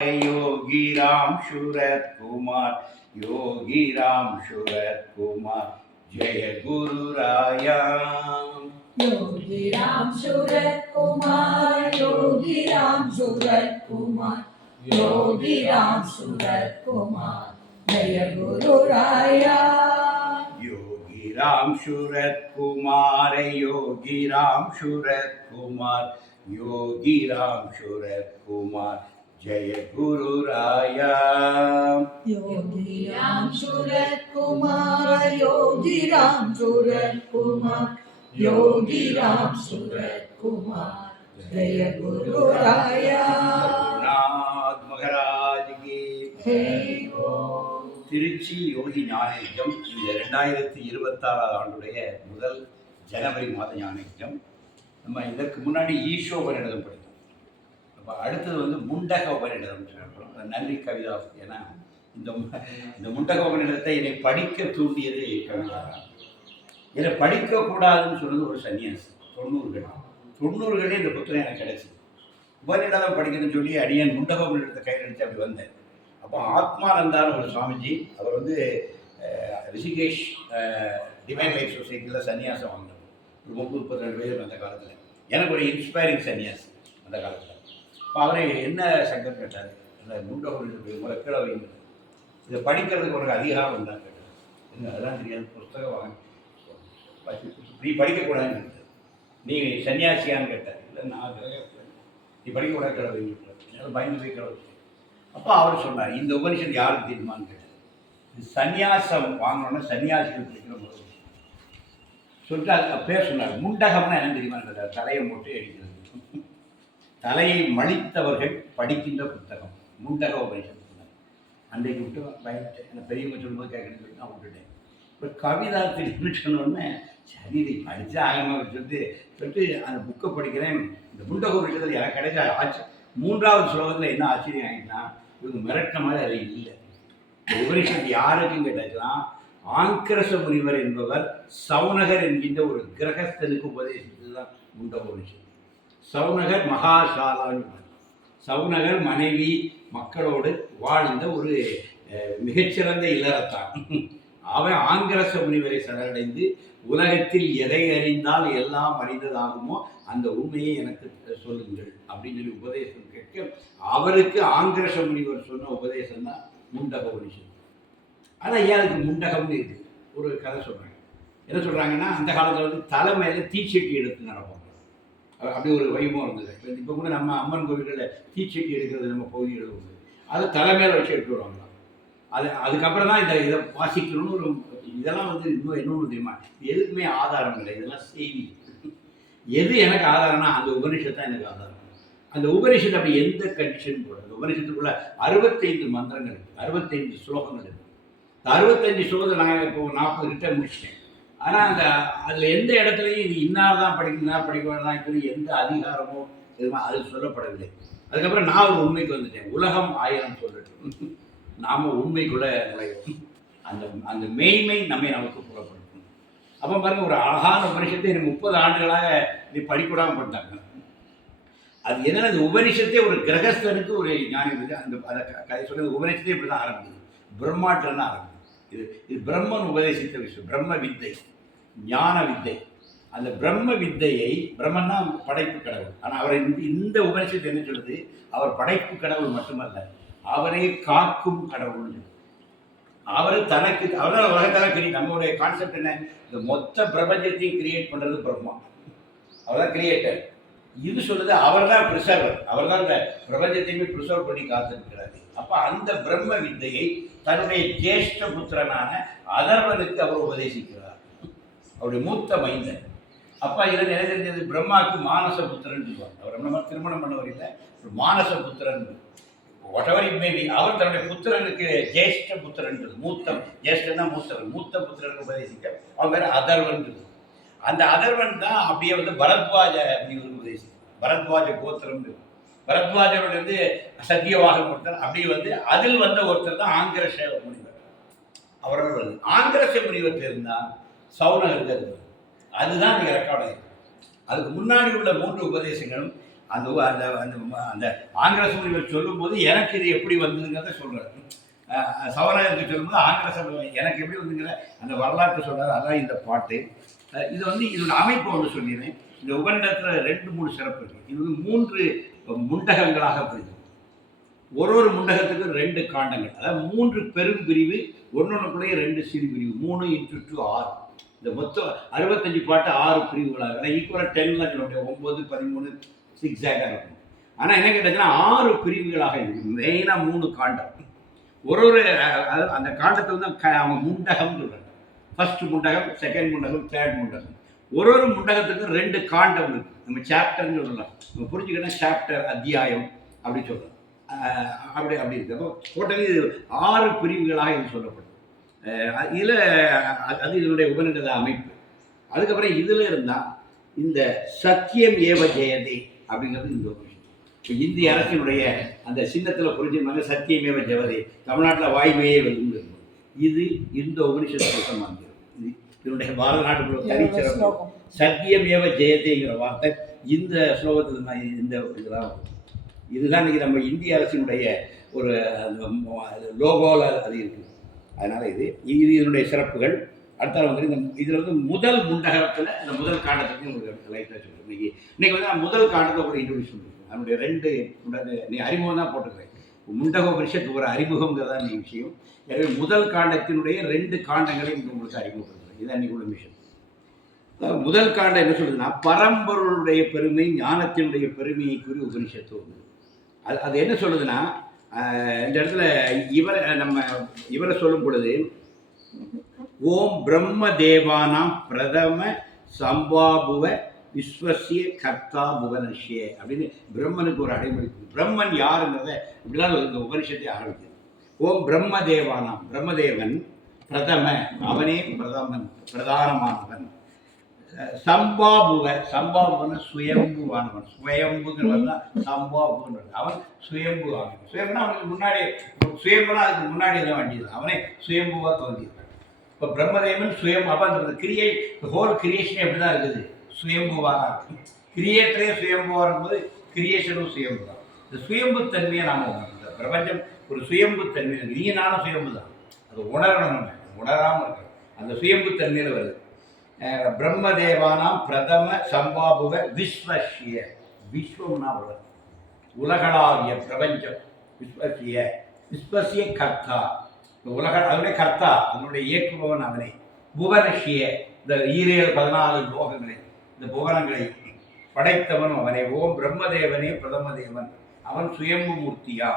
योगी राम सूरत कुमार, योगी राम सूरत कुमार, जय गुरु राया। योगी राम सूरत कुमार, योगी राम सूरत कुमार, योगी राम सूरत कुमार, जय गुरु राया। योगी राम सूरत कुमार, योगी राम सूरत कुमार, योगी राम सूरत कुमार, जय गुरु राया। योगी राम सूरत कुमार, योगी राम सूरत कुमार, योगी राम सूरत कुमार, जय गुरु राया। रघुनाथ महाराज की जय। திருச்சி யோகி ஞானயஜம் இந்த 2026 ஆண்டுடைய முதல் ஜனவரி மாத ஞானயஜம். நம்ம இதற்கு முன்னாடி ஈஷோ உபநிடதம் படித்தோம். அப்போ அடுத்தது வந்து முண்டக உபநிடதம் சொல்கிறோம். நன்றி கவிதா. ஏன்னா இந்த முண்டக உபநிடதத்தை என்னை படிக்க தூண்டியது கவிதா. என்னை படிக்கக்கூடாதுன்னு சொன்னது ஒரு சன்னியாசி. 90களே இந்த புத்தகம் எனக்கு கிடைச்சிது. உபநிடதம் படிக்கணும்னு சொல்லி அடியன் முண்டக உபநிடதத்தை கையில் எடுத்து அப்படி வந்தேன். அப்போ ஆத்மானந்தான ஒரு சுவாமிஜி, அவர் வந்து ரிஷிகேஷ் டிவைன் லைஃப் சொசைட்டியில் சன்னியாசம் வாங்கினார். ஒரு 30-32 பேர் அந்த காலத்தில். எனக்கு ஒரு இன்ஸ்பைரிங் சன்னியாசி அந்த காலத்தில். இப்போ அவரை என்ன சங்கர் கேட்டார், அந்த முண்டக முறை கீழே வைங்க, இதை படிக்கிறதுக்கு உனக்கு அதிகாரம் உண்டான்னு கேட்டார். என்ன அதெல்லாம் தெரியாது, புஸ்தகம் வாங்க, நீ படிக்கக்கூடாதுன்னு கேட்டார். நீ சன்னியாசியான்னு கேட்டார். இல்லை நான் நீ படிக்கக்கூடாது கீழே வைங்க. என்னால் பயந்து போய் கீழே. அப்போ அவர் சொன்னார், இந்த உபனிஷன் யாருக்கு தெரியுமான்னு கேட்டார். இது சன்னியாசம் வாங்கணுன்னா சன்னியாசிகள் படிக்கிற முறை சொல்லிட்டு அது பேர் சொன்னார். முண்டகம்னா என்ன தெரியுமான்னு கேட்டார். தலையை மொட்டை அடிக்கிறது. தலையை மலித்தவர்கள் படிக்கின்ற புத்தகம் முண்டக உபனிஷன் சொன்னார். அன்றைக்கு விட்டு பயந்துட்டேன். என்ன பெரியவங்க சொல்லும்போது கேட்கணும்னு சொல்லி நான் விட்டுட்டேன். இப்போ கவிதா திரும்பி சொன்னோடனே சரி இதை படித்து ஆகமாக சொல்லிட்டு அந்த புக்கை படிக்கிறேன். இந்த முண்டக உபனிஷத்தில் எனக்கு கிடைச்ச ஆச்சு 3வது ஸ்லோகத்தில் என்ன ஆச்சரியம் ஆகிட்டுனா, இவங்க மிரட்டின மாதிரி அது இல்லை. இந்த உபனிஷத்து யாருக்கும் கேட்டாச்சுன்னா, ஆங்கிரச முனிவர் என்பவர் சவுனகர் என்கின்ற ஒரு கிரகஸ்தனுக்கு உபதேசித்தது தான் முண்டக உபனிஷத்து. சவுனகர் மகாசாலான்னு, சவுனகர் மனைவி மக்களோடு வாழ்ந்த ஒரு மிகச்சிறந்த இல்லறத்தான். அவன் ஆங்கிரச முனிவரை சரணடைந்து உலகத்தில் எதை அறிந்தால் எல்லாம் அறிந்ததாகுமோ அந்த உண்மையை எனக்கு சொல்லுங்கள் அப்படின்னு சொல்லி உபதேசம் கேட்க, அவருக்கு ஆங்கிரச முனிவர் சொன்ன உபதேசம் தான் முண்டக உபனிஷத்து. ஆனால் ஏன் அதுக்கு முண்டகம்னு இருக்குது. ஒரு கதை சொல்கிறாங்க. என்ன சொல்கிறாங்கன்னா, அந்த காலத்தில் வந்து தலை மேலே தீச்சட்டி எடுத்து நடப்பாங்க. அப்படி ஒரு வைபவம் இருந்தது. இப்போ கூட நம்ம அம்மன் கோவில்களில் தீச்சட்டி எடுக்கிறது நம்ம பகுதியில் உண்டு. அதை தலை மேலே வச்சு எடுத்து வருவாங்க. அதுக்கப்புறம் தான் இதை வாசிக்கணும்னு ஒரு இதெல்லாம் வந்து இன்னொன்று தெரியுமா, எதுக்குமே ஆதாரம் இல்லை, இதெல்லாம் செய்தி. எது எனக்கு ஆதாரம்னா அந்த உபனிஷத்து தான் எனக்கு ஆதாரம். அந்த உபனிஷத்து அப்படி எந்த கண்டிஷன் போட, அந்த உபனிஷத்துக்குள்ள 65 மந்திரங்கள் இருக்குது, 65 ஸ்லோகங்கள் இருக்குது. இந்த 65 ஸ்லோகத்தை நான் இப்போ 40 கிட்ட முடிச்சிட்டேன். ஆனால் அதில் எந்த இடத்துலையும் இது இன்னார் தான் படிக்கணும் சொல்லி எந்த அதிகாரமோ எதுவுமே அது சொல்லப்படவில்லை. அதுக்கப்புறம் நான் ஒரு உண்மைக்கு வந்துட்டேன். உலகம் 1000 சொல்லட்டும், நாம் உண்மைக்குள்ள நுழையும். அந்த மெய்மை நமக்கு புறப்படுத்தும். அப்போ பாருங்க, ஒரு அழகான உபனிஷத்தை 30 ஆண்டுகளாக நீ படிக்கூடாமல் பண்ணிட்டாங்க. அது என்னென்ன, அந்த உபனிஷத்தே ஒரு கிரகஸ்தனுக்கு ஒரு ஞானம் இருக்குது. அதை கதை சொல்றது உபனிஷத்தே இப்படி தான் ஆரம்பிக்குது. பிரம்மாட்டன்னு ஆரம்பிக்குது. இது பிரம்மன் உபதேசித்த விஷயம், பிரம்ம வித்தை, ஞான வித்தை. அந்த பிரம்ம வித்தையை, பிரம்மன் தான் படைப்பு கடவுள். ஆனால் அவரை இந்த உபனிஷத்து என்ன சொல்லுது, அவர் படைப்பு கடவுள் மட்டுமல்ல, அவரை காக்கும் கடவுள். அவர் தனக்கு, அவர் தான் உலகத்தெல்லாம் கிரியேட். நம்மளுடைய கான்செப்ட் என்ன, இந்த மொத்த பிரபஞ்சத்தையும் கிரியேட் பண்ணுறது பிரம்மா. அவர் தான் கிரியேட்டர். இது சொல்லுது அவர் தான் ப்ரிசர்வர், அவர் தான் இந்த பிரபஞ்சத்தையுமே ப்ரிசர்வ் பண்ணி காத்திருக்கிறாரு. அப்போ அந்த பிரம்ம வித்தையை தன்னுடைய ஜேஷ்ட புத்திரனான அதர்வனுக்கு அவர் உபதேசிக்கிறார், அவருடைய மூத்த மைந்தன். அப்போ இதில் என்ன தெரிஞ்சது, பிரம்மாவுக்கு மானச புத்திரன் சொல்லுவார். அவர் நம்ம திருமணம் பண்ணவர் இல்லை, ஒரு மானச புத்திரன், whatever it may be. அவர் தன்னுடைய புத்திரனுக்கு ஜேஷ்ட புத்திரன், ஜேஷ்டன்னா மூத்தவன், மூத்த புத்திரனுக்கு உபதேசிக்க அவன் பேர் அதர்வன். அந்த அதர்வன் தான் அப்படியே வந்து பரத்வாஜ முனிவருக்கு உபதேசிக்கும். பரத்வாஜ கோத்திரம், பரத்வாஜரோட வந்து சத்தியவாக ஒருத்தர், அப்படி வந்து அதில் வந்த ஒருத்தர் தான் ஆங்கிரச முனிவர். அவரோட வந்து ஆங்கிரச முனிவர் இருந்தால் சவுனகருக்கு அது அதுதான் இங்கே ரெக்கார்ட் ஆகிருக்கு. அதுக்கு முன்னாடி உள்ள 3 உபதேசங்களும் அந்த அந்த அந்த அந்த ஆங்கிரச முனிவர் சொல்லும்போது எனக்கு இது எப்படி வந்ததுங்கிறத சொல்கிறார். சவணருக்கு சொல்லும்போது ஆங்கிரச எனக்கு எப்படி வந்துங்கிற அந்த வரலாற்று சொல்கிறார். அதான் இந்த பாட்டு. இது வந்து இதோட அமைப்பு ஒன்று சொல்லிடுறேன். இந்த உபநிடத்தில் 2-3 சிறப்பு இருக்குது. இது வந்து 3 முண்டகங்களாக பிரிக்கும். ஒரு முண்டகத்துக்கு 2 காண்டங்கள், அதாவது 3 பெரும் பிரிவு, ஒன்னொன்னுக்குள்ளேயே 2 சிறு பிரிவு, 3 × 2 6. இந்த மொத்தம் 65 பாட்டு 6 பிரிவுகளாக, அதாவது ஈக்குவலாக 10 சொல்லுடைய 9, 13 6 இருக்கும். ஆனால் என்ன கேட்டாச்சுன்னா 6 பிரிவுகளாக இருக்குது. மெயினாக 3 காண்டம். ஒரு அந்த காண்டத்தை வந்து அவங்க முண்டகம் சொல்கிறாங்க. First Mundakam, second Mundakam, third Mundakam. ஒரு முண்டகத்துக்கு 2 காண்டம் இருக்குது. நம்ம சாப்டர்னு சொல்லலாம். நம்ம புரிஞ்சுக்கிட்டா சாப்டர், அத்தியாயம் அப்படி சொல்லலாம். அப்படி இருக்குது. அப்போ டோட்டலி 6 பிரிவுகளாக இது சொல்லப்படும். இதில் அது இதனுடைய உபநிடத அமைப்பு. அதுக்கப்புறம் இதில் இருந்தால் இந்த சத்தியம் ஏவ ஜெயதே அப்படிங்கிறது இந்த ஒரு விஷயம். இப்போ இந்திய அரசினுடைய அந்த சின்னத்தில் புரிஞ்சுருந்தாங்க, சத்தியமேவ ஜெயதே, தமிழ்நாட்டில் வாய்மையே வந்து இது இந்த உபனிஷத்து வந்து இதனுடைய பாரத நாட்டுக்குள்ள தனிச்சிறப்பு. சத்தியமேவ ஜெயதேங்கிற வார்த்தை இந்த ஸ்லோகத்தில் தான். இந்த இதுதான் இன்றைக்கி நம்ம இந்திய அரசினுடைய ஒரு லோகோவில் அது இருக்குது. அதனால் இது இதனுடைய சிறப்புகள். அடுத்த வந்து இதில் வந்து முதல் முண்டகத்தில் இந்த முதல் காண்டத்துக்கு உங்களுக்கு லைட்டாக சொல்லுங்கள். இன்றைக்கி வந்து நான் முதல் காண்டத்தை கூட இன்ட்ரடியூஸ் பண்ணிருக்கேன். அதனுடைய 2 நீ அறிமுகம் தான் போட்டுக்கிறேன். முண்டக உபனிஷத்து ஒரு அறிமுகங்கிறதா நீ விஷயம். எனவே முதல் காண்டத்தினுடைய 2 காண்டங்களை இங்கே உங்களுக்கு அறிமுகப்படுத்துகிறேன். இதுதான் இன்றைக்கி உள்ள விஷயம். முதல் காண்டம் என்ன சொல்லுதுன்னா, பரம்பொருளுடைய பெருமை, ஞானத்தினுடைய பெருமையை கூறி உபனிஷத்து வந்து அது என்ன சொல்லுதுன்னா, இந்த இடத்துல இவரை சொல்லும் பொழுது ஓம் பிரம்ம தேவானாம் பிரதம சம்பாபுவ விஸ்வசிய கர்த்தா புவனஷ்ய அப்படின்னு பிரம்மனுக்கு ஒரு அடைமொழி. பிரம்மன் யாருங்கிறத இப்படிதான் இந்த உபனிஷத்தை ஆரம்பிக்குது. ஓம் பிரம்ம தேவானாம், பிரம்மதேவன் பிரதம, அவனே பிரதமன், பிரதானமானவன். சம்பாபுவ, சம்பாபுவன சுயம்புவானவன், சுயம்புங்கிறவன் தான் சம்பாபுவன். அவன் சுயம்பு ஆனவன். சுயம்புனா அவனுக்கு முன்னாடி, சுயம்புனா அதுக்கு முன்னாடி தான் வேண்டியது. அவனே சுயம்புவாக தோன்றியிருக்கான். இப்போ பிரம்மதேவன் சுயம், அப்போ அந்த ஹோல் கிரியேஷன் எப்படி தான் இருக்குது, சுயம்புவாக இருக்கு. கிரியேட்டரே சுயம்புவாக இருக்கும்போது கிரியேஷனும் சுயம்பு தான். இந்த சுயம்பு தன்மையை நாம் உணரணும். பிரபஞ்சம் ஒரு சுயம்பு தன்மை. நீ நானும் சுயம்பு தான், அது உணரணும். நம்ம உணராமல் இருக்கணும். அந்த சுயம்பு தன்மையில் வருது. பிரம்மதேவானாம் பிரதம சம்பாபுவ விஸ்வசிய, விஸ்வம்னா உலகம், உலகளாவிய பிரபஞ்சம். விஸ்வசிய, விஸ்வசிய கர்த்தா, உலக அதனுடைய கர்த்தா, அதனுடைய இயக்குபவன் அவனை. புவனஷிய, இந்த 14 லோகங்களை, இந்த புவனங்களை படைத்தவனும் அவனை. ஓம் பிரம்மதேவனே பிரதமதேவன், அவன் சுயம்பு மூர்த்தியா,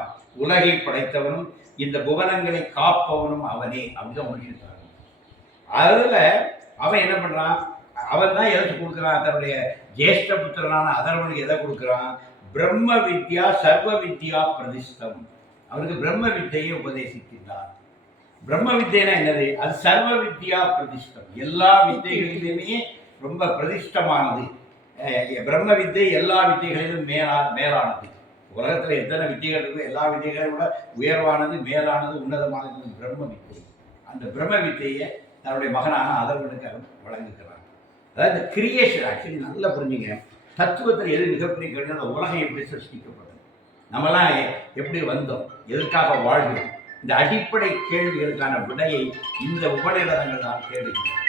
உலகை படைத்தவனும் இந்த புவனங்களை காப்பவனும் அவனே. அப்படிதான் முடிச்சுட்டாங்க. அதில் அவன் என்ன பண்ணுறான், அவன் தான் எதை கொடுக்குறான், தன்னுடைய ஜேஷ்ட புத்திரனான அதர்வனுக்கு எதை கொடுக்குறான், பிரம்ம வித்யா சர்வ வித்யா பிரதிஷ்டம். அவனுக்கு பிரம்ம வித்தையை உபதேசிக்கின்றான். பிரம்ம வித்தைனா என்னது, அது சர்வ வித்யா பிரதிஷ்டம், எல்லா வித்தைகளிலுமே ரொம்ப பிரதிஷ்டமானது. பிரம்ம வித்தை எல்லா வித்தைகளிலும் மேலானது. உலகத்தில் எத்தனை வித்தைகள் இருக்கோ எல்லா வித்தைகளையும் விட உயர்வானது, மேலானது, உன்னதமானது பிரம்ம வித்தை. அந்த பிரம்ம வித்தையை தன்னுடைய மகனான அதர்வனுக்கு வழங்குகிறான். அதாவது இந்த கிரியேஷன் ஆக்சுவலி நல்லா புரிஞ்சுங்க. தத்துவத்தில் எது மிகப்பெரிய கேள்வி, அந்த உலகம் எப்படி சிருஷ்டிக்கப்பட்டது, நம்மளாம் எப்படி வந்தோம், எதற்காக வாழ்கிறோம், இந்த அடிப்படை கேள்விகளுக்கான விடையை இந்த உபநிடதங்கள் தான் தேடுகின்றன.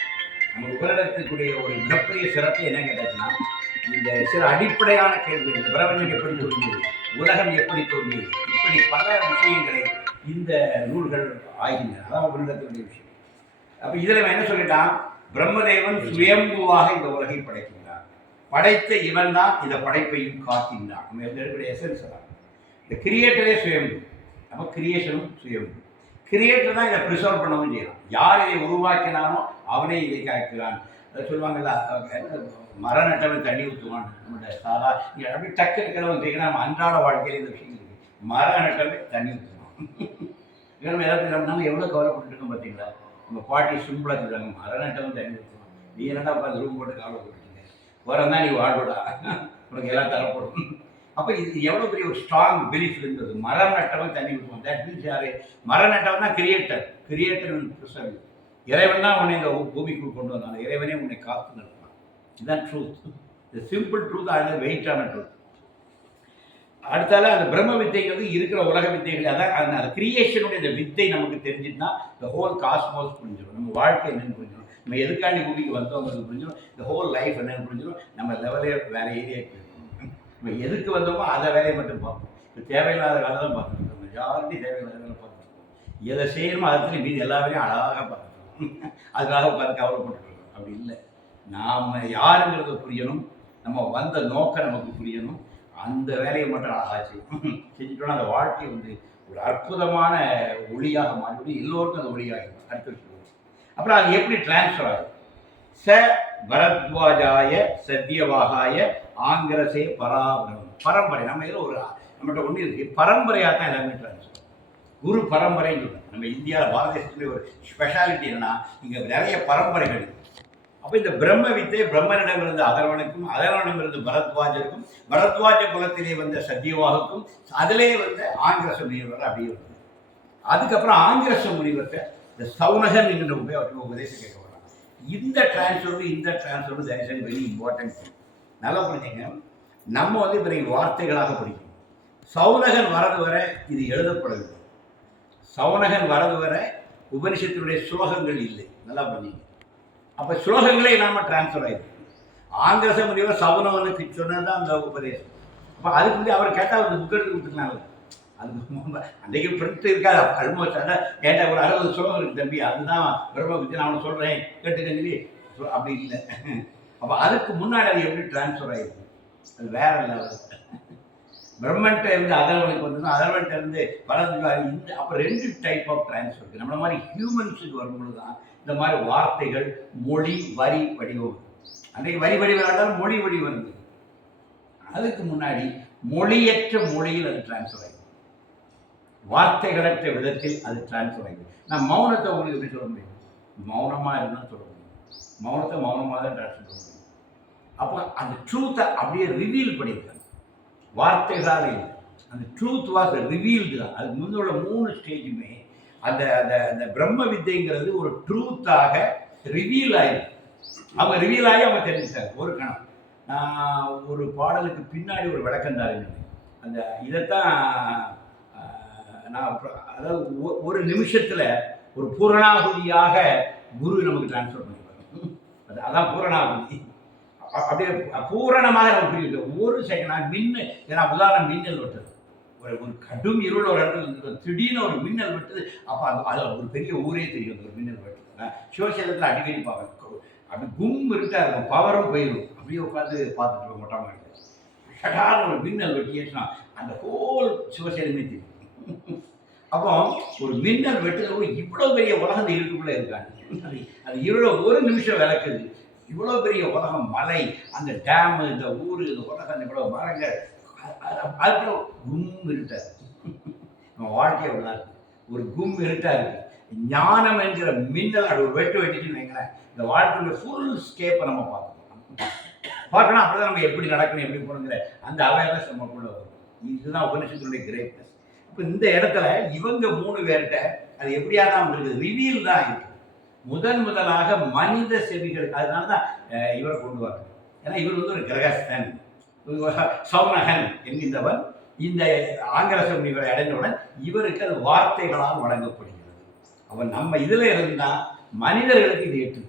நம்ம உபநிடத்துக்குரிய ஒரு மிகப்பெரிய சிறப்பு என்ன கேட்டாச்சுன்னா, இந்த சில அடிப்படையான கேள்விகள், இந்த பிரபஞ்சம் எப்படி தோன்றியது, உலகம் எப்படி தோன்றியது, இப்படி பல விஷயங்களை இந்த நூல்கள் ஆகின்றன. அதான் உபநிடத்தினுடைய விஷயம். அப்போ இதில் என்ன சொல்லிட்டான், பிரம்மதேவன் சுயம்புவாக இந்த உலகை படைக்கின்றான். படைத்த இவன் தான் இந்த படைப்பையும் காக்கின்றான். நம்ம இருக்கக்கூடிய எசன்ஸ் தான். இந்த கிரியேட்டரே சுயம்பு, அப்போ கிரியேஷனும் சுயம்பு. கிரியேட்டர் தான் இதை ப்ரிசர்வ் பண்ணவும் செய்யலாம். யார் இதை உருவாக்கினானோ அவனே இதை காக்கிறான். அதை சொல்லுவாங்கல்ல, மர நட்டவன் தண்ணி ஊற்றுவான். நம்மளுடைய சாதா அப்படி டக்குன்னு கிழவன் கேட்குன்னா நம்ம அன்றாட வாழ்க்கையில் இந்த விஷயம் இருக்குது. மர நட்டவன் தண்ணி ஊற்றுவான். நம்ம ஏதாவது நம்ம எவ்வளோ கவலைப்பட்டுருக்கோம் பார்த்தீங்களா. நம்ம பாட்டி சிம்பிளாக சொல்லுவாங்க, மர நட்டவன் தண்ணி ஊற்றுவான். நீ என்னடா உட்காந்து ரூம் போட்டு காவலை போட்டுருக்கீங்க, வரந்தான் நீ வாழ்வுடா, உனக்கு எல்லாம் தரப்படும். அப்போ இது எவ்வளோ பெரிய ஒரு ஸ்ட்ராங் பிலீஃப் இருந்தது. மரம் நட்டவன் தண்ணி ஊற்றுவான். தட் மீன்ஸ் யாரு, மரம் நட்டவன் தான் கிரியேட்டர். கிரியேட்டர் இறைவன் தான் உன்னை இந்த பூமிக்குள் கொண்டு வந்தான். இறைவனே உன்னை காத்து நடத்தான். இதுதான் ட்ரூத். இந்த சிம்பிள் ட்ரூத், அதில் வெயிட்டான ட்ரூத். அடுத்தால அந்த பிரம்ம வித்தைங்கிறது இருக்கிற உலக வித்தைகள், அதான் அந்த கிரியேஷனுடைய இந்த வித்தை நமக்கு தெரிஞ்சுட்டுனா இந்த ஹோல் காஸ்மோஸ் புரிஞ்சிடும், நம்ம வாழ்க்கை என்னன்னு புரிஞ்சிடும், நம்ம எதுக்காண்டி பூமிக்கு வந்தோங்கிறது புரிஞ்சிடும், இந்த ஹோல் லைஃப் என்னன்னு புரிஞ்சிடும், நம்ம லெவலே வேற ஏரியாவுக்கு போயிருக்கோம். நம்ம எதுக்கு வந்தோமோ அதை வேலையை மட்டும் பார்ப்போம். இப்போ தேவையில்லாத வேலை தான் பார்த்துருக்கோம், மெஜாரிட்டி தேவையில்லாத வேலை பார்த்துருக்கோம். எதை செய்யணுமோ அதுக்கு மீதி எல்லா வேலையும் அழகாக பார்த்துருக்கோம், அதுக்காக பார்த்து கவலைப்பட்டுருக்கோம். அப்படி இல்லை, நாம் யாருங்கிறத புரியணும், நம்ம வந்த நோக்கம் நமக்கு புரியணும், அந்த வேலையை மட்டும் அழகாக செய்யணும். செஞ்சுட்டோன்னா அந்த வாழ்க்கை ஒரு அற்புதமான ஒளியாக மாறிவிடும், எல்லோருக்கும் அது ஒளியாகிடும். அடுத்த சொல்லுவோம். அப்புறம் அது எப்படி டிரான்ஸ்ஃபர் ஆகும்? ச பரத்வாஜாய சத்தியவாகாய ஆங்கிரசே பராபரம். பரம்பரை நம்ம இதில் நம்மகிட்ட ஒன்று இருக்குது, பரம்பரையாக தான் எல்லாமே டிரான்ஸ்ஃபர். குரு பரம்பரைன்னு சொல்லுவாங்க. நம்ம இந்தியாவில் பாரத தேசத்துலேயே ஒரு ஸ்பெஷாலிட்டி என்னன்னா இங்கே நிறைய பரம்பரைகள் இருக்குது. அப்போ இந்த பிரம்ம வித்தை பிரம்மனிடமிருந்து அதர்வனுக்கும், அதர்வனிடமிருந்து பரத்வாஜருக்கும், பரத்வாஜ குலத்திலே வந்த சத்தியவாகுக்கும், அதிலே வந்த ஆங்கிரச முனிவர் அப்படியே வந்தது. அதுக்கப்புறம் ஆங்கிரச முனிவர்கிட்ட இந்த சௌனகன் என்கின்ற உபதேசம் கேட்க வராங்க. இந்த டிரான்ஸ்ஃபர் தட் வெரி இம்பார்ட்டன்ட். நல்லா புரிஞ்சுங்க, நம்ம இவரை வார்த்தைகளாக படிக்கணும். சௌனகன் வரது வரை இது எழுதப்படவில்லை, சௌனகன் வரது வரை உபனிஷத்தினுடைய ஸ்லோகங்கள் இல்லை. நல்லா புரிஞ்சுங்க. அப்போ ஸ்லோகங்களே இல்லாமல் டிரான்ஸ்ஃபர் ஆகிருக்கு. ஆங்கிரச முனிவர் சௌனகனுக்கு சொன்னது தான் அந்த உபதேசம். அப்போ அதுக்கு வந்து அவர் கேட்டால் அந்த புக் எடுத்து கொடுத்துருக்கலாம்ல, அது அன்றைக்கு பிரிண்ட் இருக்காது. ஆல்மோஸ்ட் கேட்டால் ஒரு 60 ஸ்லோகம் இருக்குது தம்பி, அதுதான் பிரம்ம வித்தை, நான் அவனை சொல்கிறேன் கேட்டுக்கங்கி, அப்படி இல்லை. அப்போ அதுக்கு முன்னாடி அது எப்படி டிரான்ஸ்ஃபர் ஆகிருக்கு, அது வேற லெவல். பிரம்மன்ட்ட இருந்து அதர்வனுக்கு வந்து, அதர்வன்ட்ட இருந்து பரத்வாஜி, இந்த அப்போ 2 டைப் ஆஃப் டிரான்ஸ்ஃபர் இருக்குது. நம்மள மாதிரி ஹியூமன்ஸுக்கு வரும்பொழுது தான் இந்த மாதிரி வார்த்தைகள் மொழி வரி வடிவம். அன்றைக்கு வரி வடிவம் மொழி வடிவம் வருது. அதுக்கு முன்னாடி மொழியற்ற மொழியில் அது டிரான்ஸ்ஃபர் ஆகிடும், வார்த்தைகளற்ற விதத்தில் அது டிரான்ஸ்ஃபர் ஆகிடும். நான் மௌனத்தை உங்களுக்கு எப்படி சொல்ல முடியும்? மௌனமாக இருந்தால் சொல்ல முடியும், மௌனத்தை மௌனமாக தான் டிரான்ஸ்ஃபர் பண்ண முடியும். அப்போ அந்த ட்ரூத்தை அப்படியே ரிவீல் பண்ணியிருக்காங்க, வார்த்தைகளால் இல்லை, அந்த ட்ரூத் வாஸ் ரிவீல்டு தான். அதுக்கு முன்னோட 3 ஸ்டேஜுமே அந்த அந்த அந்த பிரம்ம வித்தைங்கிறது ஒரு ட்ரூத்தாக ரிவீல் ஆகிடும். அவங்க ரிவீல் ஆகி அவங்க தெரிஞ்சுட்டாங்க. ஒரு கணம் நான் ஒரு பாடலுக்கு பின்னாடி ஒரு விளக்கம் தாருங்க, அந்த இதைத்தான் நான் அதாவது ஒரு நிமிஷத்தில் ஒரு பூரணாகுதியாக குரு நமக்கு டிரான்ஸ்ஃபர் பண்ணிடுவாங்க. அதான் பூரணாகுதி. அப்படியே பூரணமாக நம்ம புரியுது. ஒரு செகண்ட் மின்னு, ஏன்னா உதாரணம் மின்னல் வெட்டுது, ஒரு கடும் இருள் ஒரு இடத்துல திடீர்னு ஒரு மின்னல் வெட்டுது. அப்போ அது ஒரு பெரிய ஊரே தெரியும் ஒரு மின்னல் வெட்டுது. சிவசேலத்தில் அடிக்கடி பார்ப்பேன், அப்படி கும் இருட்டா இருக்கும், பவரும் போயிடும், அப்படியே உட்காந்து பார்த்துட்டு இருக்க மொட்டை மாடி. சடான ஒரு மின்னல் வெட்டியாச்சுன்னா அந்த ஹோல் சிவசேலமே தெரியும். அப்போ ஒரு மின்னல் வெட்டுறது இவ்வளோ பெரிய உலகம் இருட்டுக்குள்ளே இருக்காங்க, அது இவ்வளோ ஒரு நிமிஷம் விளக்குது. இவ்வளோ பெரிய உலகம், மலை, அந்த டேமு, இந்த ஊர், இந்த உலகம், இவ்வளோ மரங்கள், அதுக்குள்ள கும் இருட்டா இருக்கு. நம்ம வாழ்க்கையை அப்படிதான் இருக்கு, ஒரு கும் இருட்டா இருக்கு. ஞானம் என்கிற மின்னல் அது ஒரு வெட்டு வெட்டிச்சுன்னு வைங்களேன், இந்த வாழ்க்கையோட ஃபுல் ஸ்கேப்பை நம்ம பார்க்கணும். அப்படிதான் நம்ம எப்படி நடக்கணும், எப்படி போகணுங்கிற அந்த அவேர்னஸ் நமக்குள்ள வரும். இதுதான் உபனிஷத்தினுடைய கிரேட்னஸ். இப்போ இந்த இடத்துல இவங்க 3 பேர்கிட்ட அது எப்படியா தான் இருக்குது, ரிவீல் தான் இருக்கு. முதலாக மனித செவிகள், அதனால தான் இவரை கொண்டு வர. ஏன்னா இவர் ஒரு கிரகஸ்தன், சௌனகன் என்கின்றவர் இந்த ஆங்கிரச முனிவரை அடைந்தவுடன் இவருக்கு அது வார்த்தைகளால் வழங்கப்படுகிறது. அவன் நம்ம இதில் இருந்தால் மனிதர்களுக்கு இது எட்டு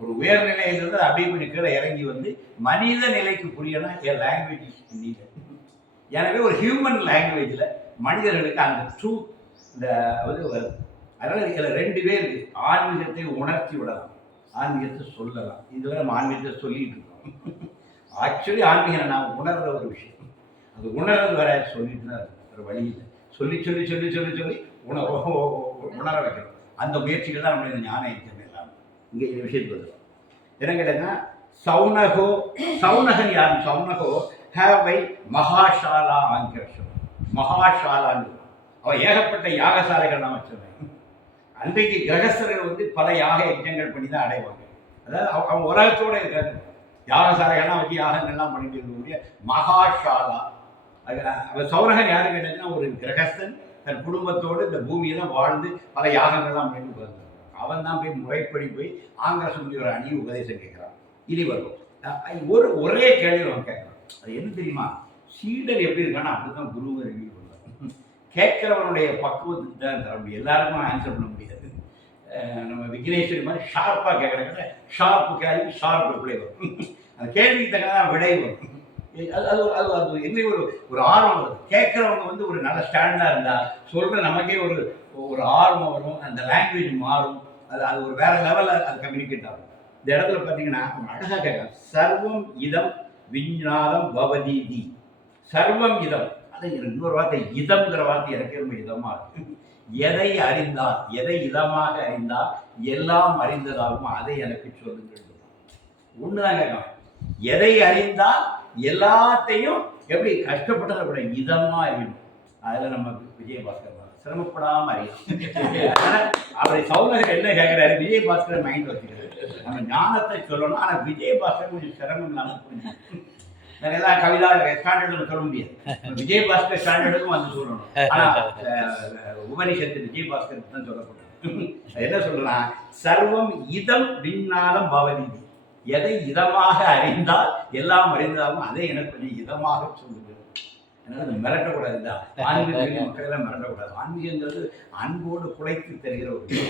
ஒரு உயர்நிலையிலிருந்து அப்படியே கொஞ்சம் கீழே இறங்கி வந்து மனித நிலைக்கு புரியனா லாங்குவேஜ் இஸ் நீடட். எனவே ஒரு ஹியூமன் லாங்குவேஜில் மனிதர்களுக்கு அந்த ட்ரூத் இந்த வருது. அதனால் இதில் 2 பேர் இருக்குது. ஆன்மீகத்தை உணர்த்தி விடலாம், ஆன்மீகத்தை சொல்லலாம். இதில் நம்ம ஆன்மீகத்தை சொல்லிட்டு இருக்கோம். ஆக்சுவலி ஆன்மீகம் நாம் உணர்கிற ஒரு விஷயம், அது உணர்றது வர சொல்லிட்டு தான் இருக்கும், ஒரு வழி இல்லை. சொல்லி சொல்லி சொல்லி சொல்லி சொல்லி உணர வைக்கணும். அந்த முயற்சிகள் தான் நம்மளுடைய ஞான யஜ்ஞம் எல்லாம். இங்கே இந்த விஷயத்துக்கு வருவோம். என்ன கேட்டீங்கன்னா, சௌனகன் யார்? சௌனகோ ஹேவை மகாஷாலா ஆங்கிரஷம். மகாஷாலான்னு அவன் ஏகப்பட்ட யாகசாலைகள் நான் வச்சிருந்தேன். அன்றைக்கு கிரகஸ்தர்கள் பல யாக யஜ்ஞங்கள் பண்ணி தான் அடைவாங்க. அதாவது அவங்க உலகத்தோடு இருக்காங்க, யாகசாலைகள்லாம் வச்சு யாகங்கள்லாம் பண்ணிட்டு இருக்கக்கூடிய மகாஷாலா. அவன் சௌனகன் யாரு கேட்டீங்கன்னா, ஒரு கிரகஸ்தன் தன் குடும்பத்தோடு இந்த பூமியெல்லாம் வாழ்ந்து பல யாகங்கள்லாம் பண்ணிட்டு வருகிறான். அவன் தான் போய் முறைப்படி போய் ஆங்கிரச முனிவர் அணி உபதேசம் கேட்குறான். இனி வரும் ஒரே கேள்வி அவன் கேட்குறான். அது என்ன தெரியுமா? சீடர் எப்படி இருக்கான்னா அப்படிதான் குருவை ரிவ்யூ பண்ணுவாங்க. கேட்குறவனுடைய பக்குவத்துக்கு தான் தர முடியும், எல்லாருக்கும் ஆன்சர் பண்ண முடியாது. நம்ம விக்னேஸ்வரி மாதிரி ஷார்ப்பாக கேட்குறாங்க, ஷார்ப்பு கேள்வி ஷார்ப் ரிப்ளை வரும். அந்த கேள்விக்கு தக்கதான் விடை வரும். அது அது அது அது எங்கே ஒரு ஆர்வம் வரும். கேட்குறவங்க வந்து ஒரு நல்ல ஸ்டாண்டாக இருந்தால் சொல்கிற நமக்கே ஒரு ஆர்வம் வரும், அந்த லாங்குவேஜ் மாறும், அது ஒரு வேற லெவலில் அது கம்யூனிகேட் ஆகும். இந்த இடத்துல பார்த்தீங்கன்னா அழகாக கேட்கலாம், சர்வம் இதம் விஞ்ஞானம் பவதீதி. சர்வம் இதம், அது இன்னொரு வார்த்தை இதம்ங்கிற வார்த்தை எனக்கு ரொம்ப இதமாக இருக்கு. எதை அறிந்தால், எதை இதமாக அறிந்தால் எல்லாம் அறிந்ததாகும், அதை எனக்கு சொல்லுங்கள். ஒண்ணுதான் கேட்கலாம், எதை அறிந்தால் எல்லாத்தையும் எப்படி கஷ்டப்பட்டதை விட இதமா அறியணும். அதுல நம்ம விஜயபாஸ்கர் சிரமப்படாம அறியணும். அவரை சௌந்தரர் என்ன கேட்கிறாரு, விஜயபாஸ்கர் மைண்ட் வச்சுக்கிறாரு, நம்ம ஞானத்தை சொல்லணும். ஆனா விஜயபாஸ்கர் கொஞ்சம் சிரமம் இல்லாமல் புரிஞ்சு எல்லாம் கவிதா ஸ்டாண்டர்டு சொல்ல முடியாது, விஜயபாஸ்கர் ஸ்டாண்டர்டுக்கும் வந்து சொல்லணும். ஆனா உபனிஷத்து விஜயபாஸ்கருக்கு தான் சொல்லப்படும். என்ன சொல்லலாம், சர்வம் இதம் விஞ்ஞானம் பவதீதி. எதை இதமாக அறிந்தால் எல்லாம் அறிந்தாலும் அதை எனக்கு கொஞ்சம் இதமாக சொல்லுங்க. அதனால அது மிரட்டக்கூடாது தான், ஆன்மீக மக்களெல்லாம் மிரட்டக்கூடாது. ஆன்மீகங்கிறது அன்போடு குலைத்து தெரிகிற ஒரு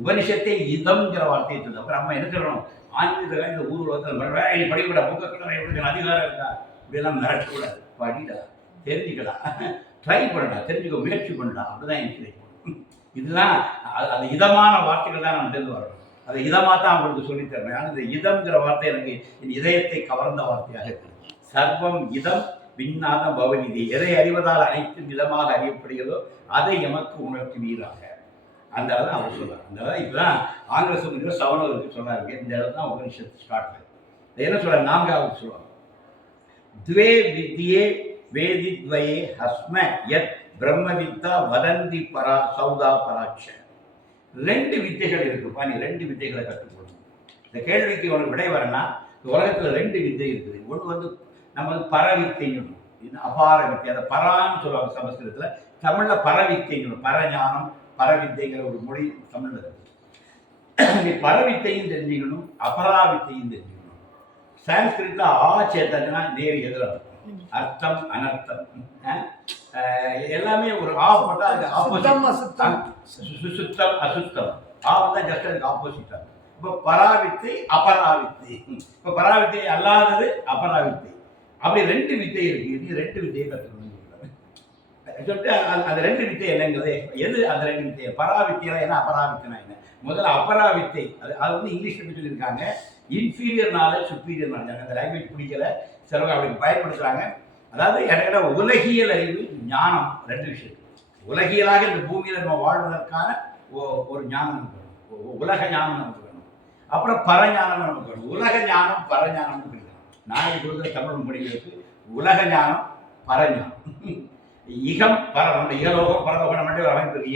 உபனிஷத்தை இதம்ங்கிற வார்த்தையை சொல்லுது. அப்புறம் நம்ம என்ன சொல்லணும், ஆன்மீக இந்த ஊர் உலகத்தில் படிக்கூடாது, புக்கக்கூடாது, எப்படி அதிகாரம் இருக்கா, இப்படியெல்லாம் மிரட்டக்கூடாது. படிடா, தெரிஞ்சுக்கலாம், ட்ரை பண்ணடா, தெரிஞ்சுக்க முயற்சி பண்ணலாம், அப்படிதான் என்கரேஜ் பண்ணணும். இதுதான் அந்த இதமான வார்த்தைகள் தான் நம்ம சேர்ந்து வரணும். அதை இதமாக தான் அவங்களுக்கு சொல்லித்தரேன். ஆனால் இந்த இதம்ங்கிற வார்த்தை எனக்கு என் இதயத்தை கவர்ந்த வார்த்தையாக இருக்கு. சர்வம் இதம் விஞ்ஞானம் பவநிதி. எதை அறிவதால் அனைத்தும் இதமாக அறியப்படுகிறதோ அதை எமக்கு உணர்த்துவீராக. அந்த தான் அவர் சொல்றார். அந்த இதுதான் ஆங்கில சொல்லுங்கிற சவணருக்கு சொன்னாங்க. இந்த இடத்துல தான் உபனிஷத்து ஸ்டார்ட் ஆகுது. என்ன சொல்றாரு, நான்காவது சொல்லுவாங்க, துவே வித்யே வேதித்வயே ஹஸ்ம யத் பிரம்மவித்தா வதந்தி பரா சௌதா பராட்ச. ரெண்டு வித்தைகள் இருக்குப்பா, நீ ரெண்டு வித்தைகளை கற்றுக்கொள்ளணும். இந்த கேள்விக்கு உனக்கு விடை வரனா, உலகத்தில் ரெண்டு வித்தை இருக்குது. ஒன்று வந்து நம்ம பரவித்தைன்னு, இது அபார வித்தை. அதை பரான்னு சொல்லுவாங்க சமஸ்கிருதத்தில். தமிழில் பரவித்தைன்னு, பரஞானம் பரவித்தைங்கிற ஒரு மொழி தமிழில் இருக்கு. நீ பரவித்தையும் தெரிஞ்சுக்கணும், அபராவித்தையும் தெரிஞ்சுக்கணும். சான்ஸ்கிரிட்ல ஆ சேர்த்தாச்சுன்னா நேர் எதிராக அர்த்தம் அனர்த்தம் எல்லாமே ஒரு ஆ போட்டால் அதுக்கு ஆப்போசிட். சுசுத்தம் அசுத்தம், ஆ வந்தால் ஜஸ்ட் அதுக்கு ஆப்போசிட்டா. இப்போ பராவித்தை அபராவித்தை. இப்போ பராவித்தை அல்லாதது அபராவித்தை. அப்படி ரெண்டு வித்தை இருக்கு. இது ரெண்டு வித்தையை கற்றுக்கணும் சொல்லிட்டு அந்த ரெண்டு வித்தை என்னங்கிறது எது, அந்த ரெண்டு வித்தை பராவித்தியா என்ன அபராவித்தனா என்ன. முதல்ல அபராவித்தை, அது வந்து இங்கிலீஷ்ல சொல்லியிருக்காங்க, இன்ஃபீரியர் நாலேஜ் சுப்பீரியர் நாலேஜ். அந்த லாங்குவேஜ் பிடிக்கல, சிலவங்க அப்படி பயன்படுத்துறாங்க. அதாவது இடையிட உலகியல் அறிவு ஞானம் ரெண்டு விஷயம். உலகியலாக இந்த பூமியில் நம்ம வாழ்வதற்கான ஒரு ஞானம் நமக்கு வேணும், உலக ஞானம் நமக்கு வேணும். அப்புறம் பரஞானம் நமக்கு வேணும். உலக ஞானம் பரஞானம்னு பிடிக்கணும். நாளைக்கு கொடுக்குற தமிழ் மொழிகளுக்கு உலக ஞானம் பரஞானம். இகம் பர, நம்ம இகலோகம் பரலோகம் நம்ம அமைப்பு இருக்கு.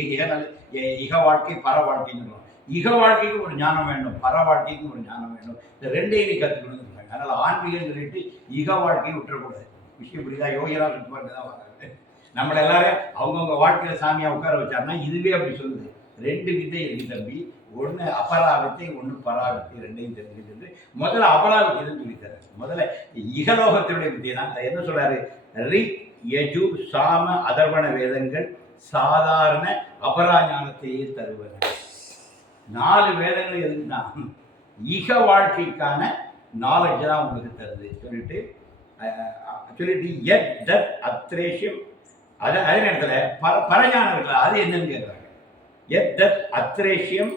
இக வாழ்க்கை பர வாழ்க்கைன்னு சொல்லுவோம். இக வாழ்க்கைக்கு ஒரு ஞானம் வேண்டும், பர வாழ்க்கைக்கு ஒரு ஞானம் வேண்டும். இந்த ரெண்டையும் நீ கற்றுக்கணும்னு சொல்றாங்க. அதனால ஆன்மீகம் சொல்லிட்டு இக வாழ்க்கையை விட்டுறக்கூடாது. விஷயம் புரியுதா? யோகியராக சுற்றுவாங்க தான் வராது. நம்மளை எல்லாரும் அவங்கவுங்க வாழ்க்கையில சாமியா உட்கார வச்சாருன்னா இதுவே அப்படி சொல்லுது. ரெண்டு வித்தை இருக்கு தம்பி, ஒன்று அபராவித்தை, ஒன்று பராவித்தை. ரெண்டையும் தெரிஞ்சுட்டு முதல்ல அபராவித்தை தான் சொல்லித்தர. முதல்ல இகலோகத்தினுடைய வித்தை தான். என்ன சொல்றாரு, ரிக் யஜு சாம அதர்வண வேதங்கள் சாதாரண அபராஞானத்தையே தருவது. 4 வேதங்கள் எதுக்குன்னா இக வாழ்க்கைக்கான நாலேஜ் தான் உங்களுக்கு தருது சொல்லிட்டு எத் தத் அத்ரேஷ்யம். அதே நேரத்தில் பரஞானம் இருக்குல்ல, அது என்னன்னு கேட்குறாங்க. எத் தத் அத்ரேஷ்யம்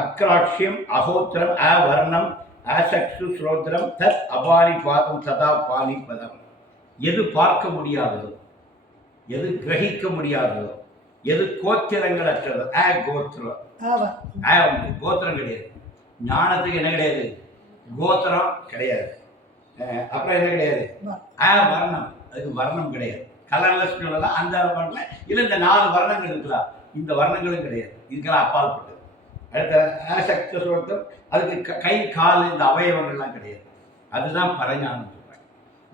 அக்ராட்சியம் அகோத்திரம் அவர்ணம் அசக்ஷு ஸ்ரோத்திரம் தத் அபானி பாதம் சதா பானி பதம். எது பார்க்க முடியாததோ, எது கிரகிக்க முடியாததோ, எது கோத்திரங்கள் அற்றதோ, கோத்திரம். கோத்திரம் கிடையாது. ஞானத்துக்கு என்ன கிடையாது, கோத்திரம் கிடையாது. அப்புறம் என்ன கிடையாது, வர்ணம், அதுக்கு வர்ணம் கிடையாது. கலர்லெஸ் அந்த வர்ணம் இல்லை. இந்த 4 வர்ணங்கள் இருக்கலாம், இந்த வர்ணங்களும் கிடையாது. இதுக்கெல்லாம் அப்பாற்பட்டு. அடுத்த சக்தி சொல்றது, அதுக்கு கை கால் இந்த அவயவங்கள்லாம் கிடையாது. அதுதான் பரஞானம் சொல்றாங்க.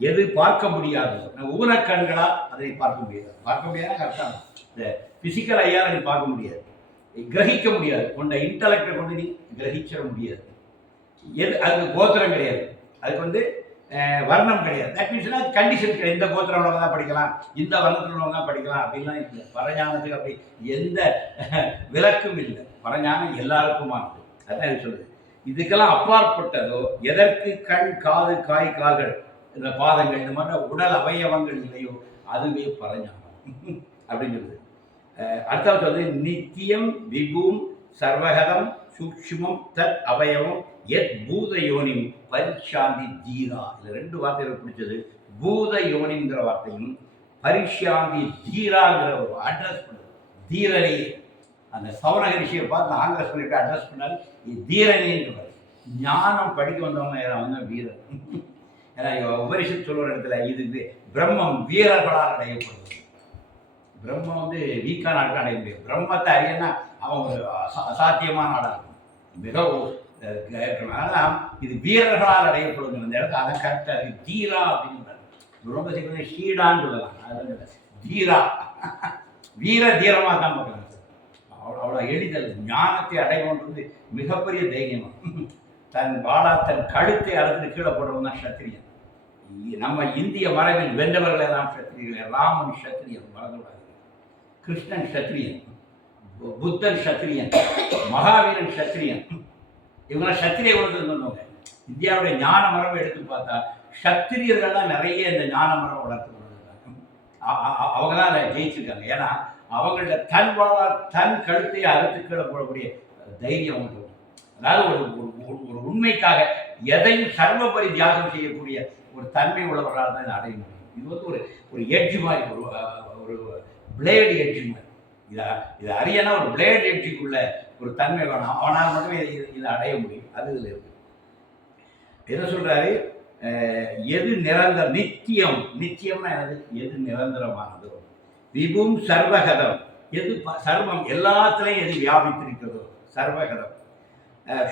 எது பார்க்க முடியாதோ, ஊனக்கண்களா அதை பார்க்க முடியாது. பார்க்க முடியாதுன்னா கரெக்டாக இந்த பிசிக்கல் ஐயால் நீ பார்க்க முடியாது, கிரகிக்க முடியாது. உன்னை இன்டலெக்டை கொண்டு நீ கிரகிச்சிட முடியாது. எது அதுக்கு கோத்திரம் கிடையாது. அதுக்கு வர்ணம் கிடையாது. தட் மீன்ஸ்னா கண்டிஷன் கிடையாது. இந்த கோத்திரம் உள்ளவங்க தான் படிக்கலாம், இந்த வர்ணத்தில் உள்ளவங்க தான் படிக்கலாம் அப்படிலாம் இல்லை. பரஞானத்துக்கு அப்படி எந்த விலக்கும் இல்லை. பரஞானம் எல்லாருக்குமானது. அதான் இது சொல்லுது. இதுக்கெல்லாம் அப்பாற்பட்டதோ எதற்கு கண் காது காய் கால்கள் இந்த பாதங்கள் இந்த மாதிரி உடல் அவயவங்கள் இல்லையோ அதுவே பரஞானம் அப்படின்னு சொல்லுது. அடுத்தாவது வந்து நித்தியம் விபூம் சர்வகதம் சூக்ஷ்மம் தத் அவயவம் எத் பூத யோனிம் பரிஷாந்தி தீரா. இதுல 2 வார்த்தைகள் பிடிச்சது. பூத யோனிங்கிற வார்த்தையும் பரிஷாந்தி தீராங்கிற ஒரு அட்ரஸ் பண்ணுது. தீரனே அந்த சவண ரிஷியை பார்த்து ஆங்கிலஸ் பண்ணிட்டு அட்ரஸ் பண்ணாரு தீரனேன்னு. ஞானம் படிக்க வந்தவங்க அவங்க வீரர். ஏன்னா உபனிஷத் சொல்லுற இடத்துல இது பிரம்மம் வீரர்களால் அடையப்படுது. பிரம்மம் வந்து வீக்கான ஆட்கள் அடைய முடியாது. பிரம்மத்தை அறியனா அவன் ஒரு அசாத்தியமான ஆடாக மிகவும் ஆனால் இது வீரர்களால் அடையப்படுது. அந்த இடத்துல அதை கரெக்டாக தீரா அப்படின்னு ரொம்ப சீக்கிரம் ஷீடான்னு சொல்லலாம். அது தீரா வீர தீரமாக தான் பார்க்குறாங்க. அவ்வளோ எளிதல். ஞானத்தை அடைவோன்றது மிகப்பெரிய தைரியம். தன் வாழா தன் கழுத்தை அறுத்து கீழே போடுறவன் தான் சத்திரியன். நம்ம இந்திய மரபில் வென்றவர்கள் எல்லாம் சத்திரியர்கள். ராமன் சத்திரியன் மறந்துவிடாது. கிருஷ்ணன் சத்திரியன், புத்தன் சத்திரியன், மகாவீரன் சத்திரியன். இவங்களாம் சத்திரிய குலத்தில் வந்தவங்க. இந்தியாவுடைய ஞான மரபை எடுத்து பார்த்தா சத்திரியர்கள்லாம் நிறைய இந்த ஞான மரபை வளர்த்து அவங்க தான் அதை ஜெயிச்சிருக்காங்க. ஏன்னா அவங்கள்ட்ட தன் வாழா தன் கழுத்தை அறுத்து கீழே போடக்கூடிய தைரியம் அவங்களுக்கு. அதாவது ஒரு உண்மைக்காக எதையும் சர்வபரி தியாகம் செய்யக்கூடிய ஒரு தன்மை உள்ளவர்களால் தான் இதை அடைய முடியும். இது வந்து ஒரு எட்ஜ் மாதிரி, ஒரு பிளேடு எட்ஜ் மாதிரி. இதை அறியனா ஒரு பிளேடு எட்ஜுக்குள்ள ஒரு தன்மை வேணும். அவனால் மட்டுமே இதை அடைய முடியும். அது இதில் இருக்கு. என்ன சொல்றாரு? எது நிரந்தர நித்தியம். நித்தியம்னா எது நிரந்தரமானதோ, விபும் சர்வகதம் எது சர்வம் எல்லாத்துலேயும் எது வியாபித்திருக்கிறதோ சர்வகதம்,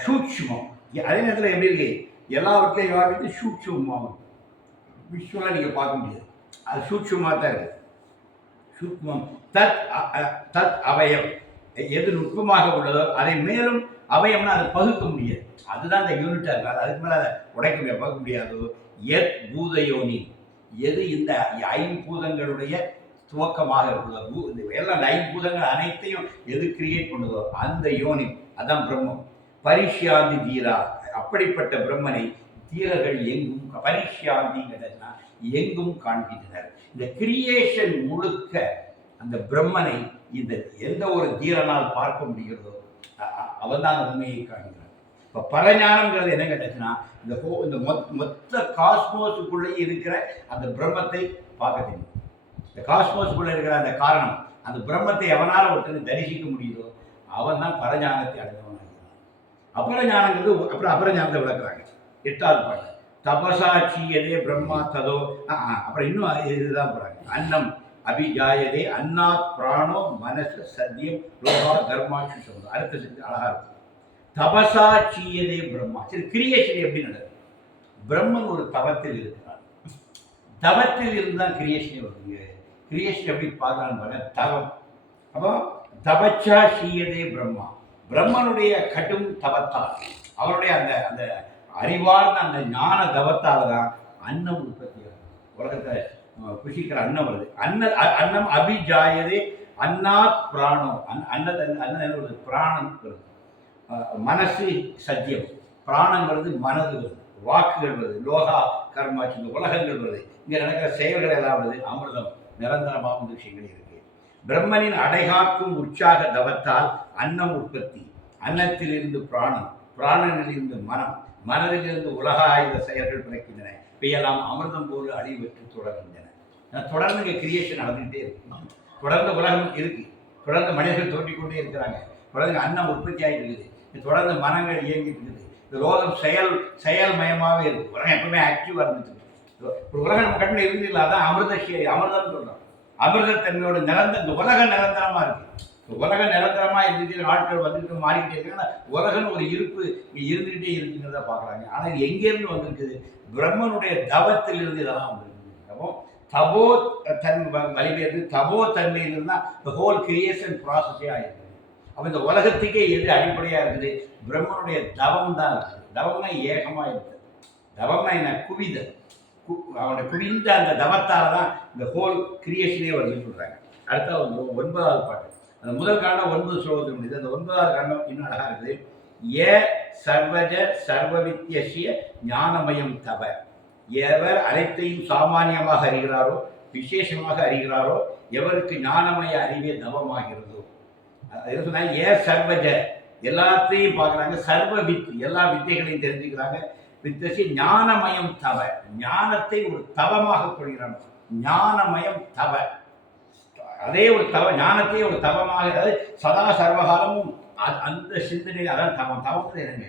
சூட்சுமம் அதே நேரத்தில் எப்படி இருக்கு எல்லாவற்றையும் வியாபித்து சூட்சுமம் விஷுவலாக நீங்கள் பார்க்க முடியாது. அது சூட்சுமாக தான் இருக்குது. சூக்மம் தத் அவயம் எது நுட்பமாக உள்ளதோ அதை மேலும் அவயம்னா அதை பகுக்க முடியாது. அதுதான் அந்த யூனிட்டாக இருக்காது. அதுக்கு மேலே அதை உடைக்க முடியாது, பகுக்க முடியாதோ. எத் பூத யோனி எது இந்த ஐம்பூதங்களுடைய துவக்கமாக இருக்கிறதோ, எல்லாம் ஐம்பூதங்கள் அனைத்தையும் எது கிரியேட் பண்ணுதோ அந்த யோனி அதான் பிரம்மம். பரிஷ்யாந்தி தீரா அப்படிப்பட்ட பிரம்மனை தீரர்கள் எங்கும் பரிஷ்யாந்திங்கிறதுனா எங்கும் காண்கின்றனர். இந்த கிரியேஷன் முழுக்க அந்த பிரம்மனை இந்த எந்த ஒரு தீரனால் பார்க்க முடிகிறதோ அவன் தான் அந்த உண்மையை காண்கிறான். இப்போ பரஞானம்ங்கிறது என்ன கேட்டுச்சுன்னா இந்த மொத்த காஸ்மோஸுக்குள்ளேயே இருக்கிற அந்த பிரம்மத்தை பார்க்க தெரியும். இந்த காஸ்மோஸுக்குள்ளே இருக்கிற அந்த காரணம் அந்த பிரம்மத்தை எவனால் ஒருத்தர் தரிசிக்க முடியுதோ அவன் தான் பரஞானத்தை அடைந்தவன். அபரஞானங்கிறது அப்புறம் அபரஞானத்தை விளக்குறாங்க 8வது பாட்டு. தபசா சீயதே பிரம்மா ததோ. அப்புறம் இன்னும் இதுதான் போறாங்க. அன்னம் அபிஜாயதே அன்னாத் பிராணோ மனசு சத்தியம் லோகா தர்மாட்சி சொல்றது. அடுத்த செஞ்சு அழகா இருக்கும். தபசா சீயதே பிரம்மா. சரி, கிரியேஷன் எப்படி நடக்குது? பிரம்மன் ஒரு தவத்தில் இருக்கிறார். தவத்தில் இருந்தால் கிரியேஷனே வருதுங்க. கிரியேஷன் எப்படி பார்க்கலான்னு பாருங்க. தவம். அப்போ தபச்சா சீயதே பிரம்மா. பிரம்மனுடைய கடும் தவத்தால் அவருடைய அந்த அந்த அறிவார்ந்த அந்த ஞான தவத்தால் தான் அன்னம் உற்பத்தி ஆகும். உலகத்தை புஷிக்கிற அன்னம் வருது. அன்னம் அபிஜாயதே அன்னாத் பிராணம். அன்னது பிராணம் வருது. மனசு சத்தியம். பிராணம் வருது, மனது வருது, வாக்குகள் வருது, லோகா கர்மாட்சி உலகங்கள் வருது. இங்கே நடக்கிற செயல்கள் எல்லாம் வருது. அமிர்தம் நிரந்தரமாக விஷயங்கள் இருக்கு. பிரம்மனின் அடைகாக்கும் உற்சாக தவத்தால் அன்னம் உற்பத்தி. அன்னத்திலிருந்து பிராணம், பிராணனிலிருந்து மனம், மனதிலிருந்து உலக ஆயுத செயல்கள் பிறக்கின்றன. இவையெல்லாம் அமிர்தம் போல அழிவற்று தொடர்கின்றன. தொடர்ந்து இங்கே கிரியேஷன் நடந்துகிட்டே இருக்கு. தொடர்ந்து உலகம் இருக்கு. தொடர்ந்து மனிதர்கள் தோற்றிக்கொண்டே இருக்கிறாங்க. தொடர்ந்து அன்னம் உற்பத்தி ஆகிட்டு இருக்குது. தொடர்ந்து மனங்கள் இயங்கிட்டு இருக்குது. இந்த லோகம் செயல்மயமாகவே இருக்கு. உலகம் எப்பவுமே ஆக்டிவாக இருந்துச்சு. ஒரு உலகம் நம்ம கண்ணில் இருந்தில்ல. அதான் அமிர்தம் சொல்றோம். அமிர்தத்தன்மையோட இந்த உலகம் நிரந்தரமா இருக்கு. உலக நிரந்தரமா இருந்துட்டு ஆட்கள் வந்துட்டு மாறிக்கிட்டே இருக்காங்க. உலகம் ஒரு இருப்பு இருந்துகிட்டே இருக்குங்கிறத பார்க்குறாங்க. ஆனால் இது எங்கேருந்து வந்திருக்குது? பிரம்மனுடைய தவத்தில் இருந்து இதெல்லாம் வந்திருக்குது. அப்போ தபோ வலிமையிலிருந்து தபோ தன்மையிலிருந்து தான் இந்த ஹோல் கிரியேஷன் ப்ராசஸே ஆகிருக்கு. அப்போ இந்த உலகத்துக்கே எது அடிப்படையாக இருக்குது? பிரம்மனுடைய தவம் தான் இருக்குது. தவம்னா ஏகமாக இருக்குது. தவம்னா என்ன? குவிதல். அவனை குவிந்த அந்த தவத்தால் தான் இந்த ஹோல் கிரியேஷனே வருதுன்னு சொல்கிறாங்க. அடுத்த 9வது பாட்டு, அந்த முதல் காண்டம் 9 ஸ்லோகத்தில் முடியுது. அந்த 9வது காண்டம் இன்னும் அழகாக இருக்குது. ஏ சர்வஜ சர்வவித்யசிய ஞானமயம் தவ, எவர் அனைத்தையும் சாமானியமாக அறிகிறாரோ விசேஷமாக அறிகிறாரோ எவருக்கு ஞானமய அறிவே தவமாகிறதோ. அது சொன்னா ஏ சர்வஜ எல்லாத்தையும் பார்க்குறாங்க, சர்வ வித் எல்லா வித்தைகளையும் தெரிஞ்சுக்கிறாங்க, வித்தசி ஞானமயம் தவ ஞானத்தை ஒரு தவமாக கொள்கிறான். ஞானமயம் தவ அதே ஒரு ஞானத்தை ஒரு தவமாக, அதாவது சதா சர்வகாலமும் அந்த சிந்தனை, அதான் தவம். தவத்தில் இருங்க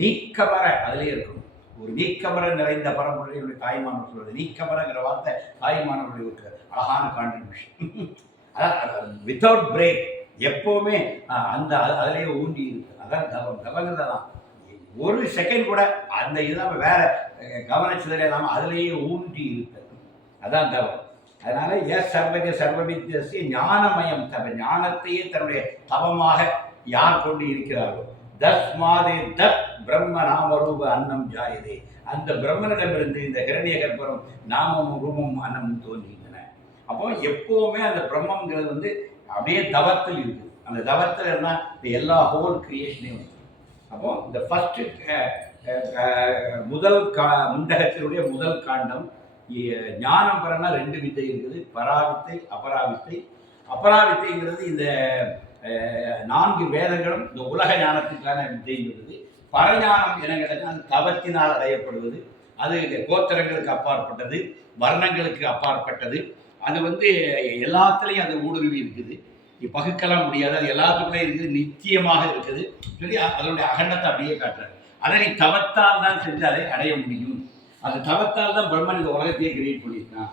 நீக்கமர அதிலே இருக்கும். ஒரு நீக்கமர நிறைந்த பரம்பரையுடைய தாய்மானவர் சொல்வது, நீக்கமரங்கிற வார்த்தை தாய்மானவருடைய ஒரு அழகான கான்ட்ரிபியூஷன். அதான் வித்தவுட் பிரேக் எப்பவுமே அந்த அதிலேயே ஊண்டி இருக்கு. அதான் தவம். தவங்கிறதான் ஒரு செகண்ட் கூட அந்த இல்லாமல் வேற கவனிச்சதில் இல்லாமல் அதிலேயே ஊண்டி இருக்கு. அதான் தவம். அதனால சர்வஜ சர்வவித்யசிய ஞானமயம் தவ ஞானத்தையே தன்னுடைய தவமாக யார் கொண்டு இருக்கிறாரோ தஸ்மாதே தத் பிரம்ம நாமரூப அன்னம் ஜாயதே, அந்த பிரம்மனிடமிருந்து இந்த ஹிரண்ய கர்ப்பரம் நாமமும் ரூபமும் அன்னமும் தோன்றுகின்றன. அப்போ எப்பவுமே அந்த பிரம்மங்கிறது அப்படியே தவத்தில் இருக்குது. அந்த தவத்தில் இருந்தால் இந்த எல்லா ஹோல் கிரியேஷனையும் வந்து. அப்போ இந்த ஃபர்ஸ்ட் முதல் முண்டகத்தினுடைய முதல் காண்டம் ஞானம் பெறனா 2 வித்தை இருக்குது, பராவித்தை அபராவித்தை. அபராவித்தைங்கிறது இந்த 4 வேதங்களும் இந்த உலக ஞானத்துக்கான வித்தைங்கிறது. பரஞானம் என்னங்கிறது அது தவத்தினால் அடையப்படுவது, அது கோத்திரங்களுக்கு அப்பாற்பட்டது, வர்ணங்களுக்கு அப்பாற்பட்டது. அது எல்லாத்துலேயும் அது ஊடுருவி இருக்குது, பகுக்கலாம் முடியாது, அது எல்லாத்துக்குள்ளே இருக்குது, நித்தியமாக இருக்குது சொல்லி அதனுடைய அகண்டத்தை அப்படியே காட்டுறாரு. அதை நீ தவத்தால் தான் செஞ்சு அதை அடைய முடியும். அது தவத்தால் தான் பிரம்மன் இந்த உலகத்தையே கிரியேட் பண்ணியிருக்கான்.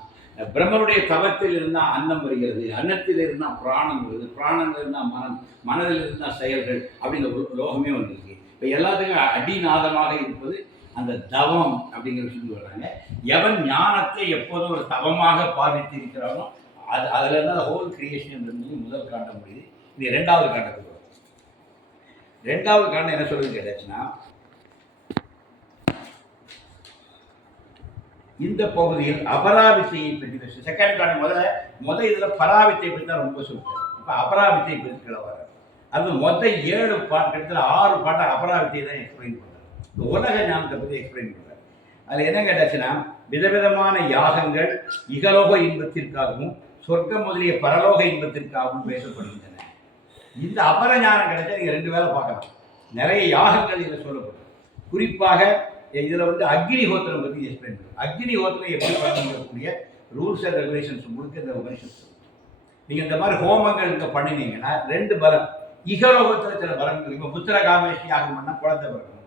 பிரம்மனுடைய தவத்தில் இருந்தால் அன்னம் வருகிறது, அன்னத்தில் இருந்தால் பிராணம் வருது, பிராணத்தில் இருந்தால் மனம், மனதில் இருந்தால் செயல்கள், அப்படிங்கிற லோகமே வந்திருக்கு. இப்போ எல்லாத்துக்கும் அடிநாதமாக இருப்பது அந்த தவம் அப்படிங்கிற சொல்லி வர்றாங்க. எவன் ஞானத்தை எப்போதும் ஒரு தவமாக பாவித்து இருக்கிறானோ அதில் இருந்தால் ஹோல் கிரியேஷன் இருந்து முதல் காண்டம் முடியுது. இது 2வது காண்டத்துக்கு வரும். 2வது காண்டம் என்ன சொல்றது கேட்டாச்சுன்னா, இந்த பகுதியில் அபராவித்தையை பற்றி பேசு. செகண்ட் காண்டம் முதல் இதில் பராவித்தை பற்றி தான் ரொம்ப சொல்லிட்டாரு. இப்போ அபராவித்தை பற்றி கீழே வர அது 7 பாட்டு 6 பாட்டை அபராவித்தை தான் எக்ஸ்பிளைன் பண்ணுறாரு. இந்த உலக ஞானத்தை பற்றி எக்ஸ்பிளைன் பண்ணுறாரு. அதில் என்ன கேட்டாச்சுன்னா, விதவிதமான யாகங்கள் இகலோக இன்பத்திற்காகவும் சொர்க்கம் முதலிய பரலோக இன்பத்திற்காகவும் பேசப்படுகின்றன. இந்த அபர ஞானம் கிடைச்சா நீங்கள் 2 வேலை பார்க்கலாம். நிறைய யாகங்கள் இதில் சொல்லப்படும். குறிப்பாக இதில் அக்னிஹோத்திரம் பற்றி எக்ஸ்பிளைன் பண்ணுறோம். அக்னிஹோத்திரம் எப்படி பண்ணக்கூடிய ரூல்ஸ் அண்ட் ரெகுலேஷன்ஸ் முழுக்க இந்த உபனிஷத்து. நீங்கள் இந்த மாதிரி ஹோமங்கள் இங்கே பண்ணினீங்கன்னா 2 பலம். இகலோகத்தில் சில பலன்கள், இப்போ புத்திர காமேஷ்டி யாகம் பண்ணால் குழந்தை பிறக்கணும்.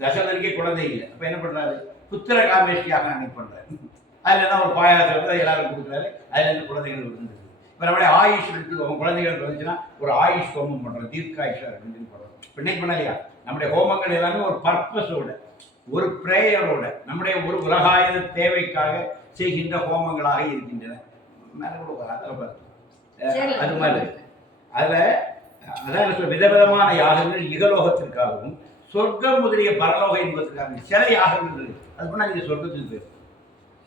தசரதனுக்கே குழந்தை இல்லை, அப்போ என்ன பண்ணுறாரு, புத்திர காமேஷ்டி யாகம் அன்னைக்கு பண்ணுறாரு. அதில் என்ன ஒரு பாயாசம் எல்லாரும் கொடுக்குறாரு, அதில் இருந்து குழந்தைகள் விழுந்துருக்கு. இப்போ நம்மளுடைய ஆயுஷ் இருக்கு, உங்கள் குழந்தைகள் வந்துச்சுன்னா ஒரு ஆயுஷ் ஹோமம் பண்ணுறோம், தீர்க்காயுஷா இருக்குன்னு பண்ணுறோம். இப்போ இன்னைக்கு பண்ணலையா, நம்முடைய ஹோமங்கள் எல்லாமே ஒரு பர்பஸோட, ஒரு பிரேயரோட, நம்முடைய ஒரு உலகாயுத தேவைக்காக செய்கின்ற ஹோமங்களாக இருக்கின்றன. அது மாதிரி அதான் விதவிதமான யாகங்கள் இகலோகத்திற்காகவும் சொர்க்கம் முதலிய பரலோக இன்பத்திற்காக சில யாகங்கள் இருக்கு. அது பண்ணால் நீங்கள் சொர்க்கத்துக்கு போயிடும்.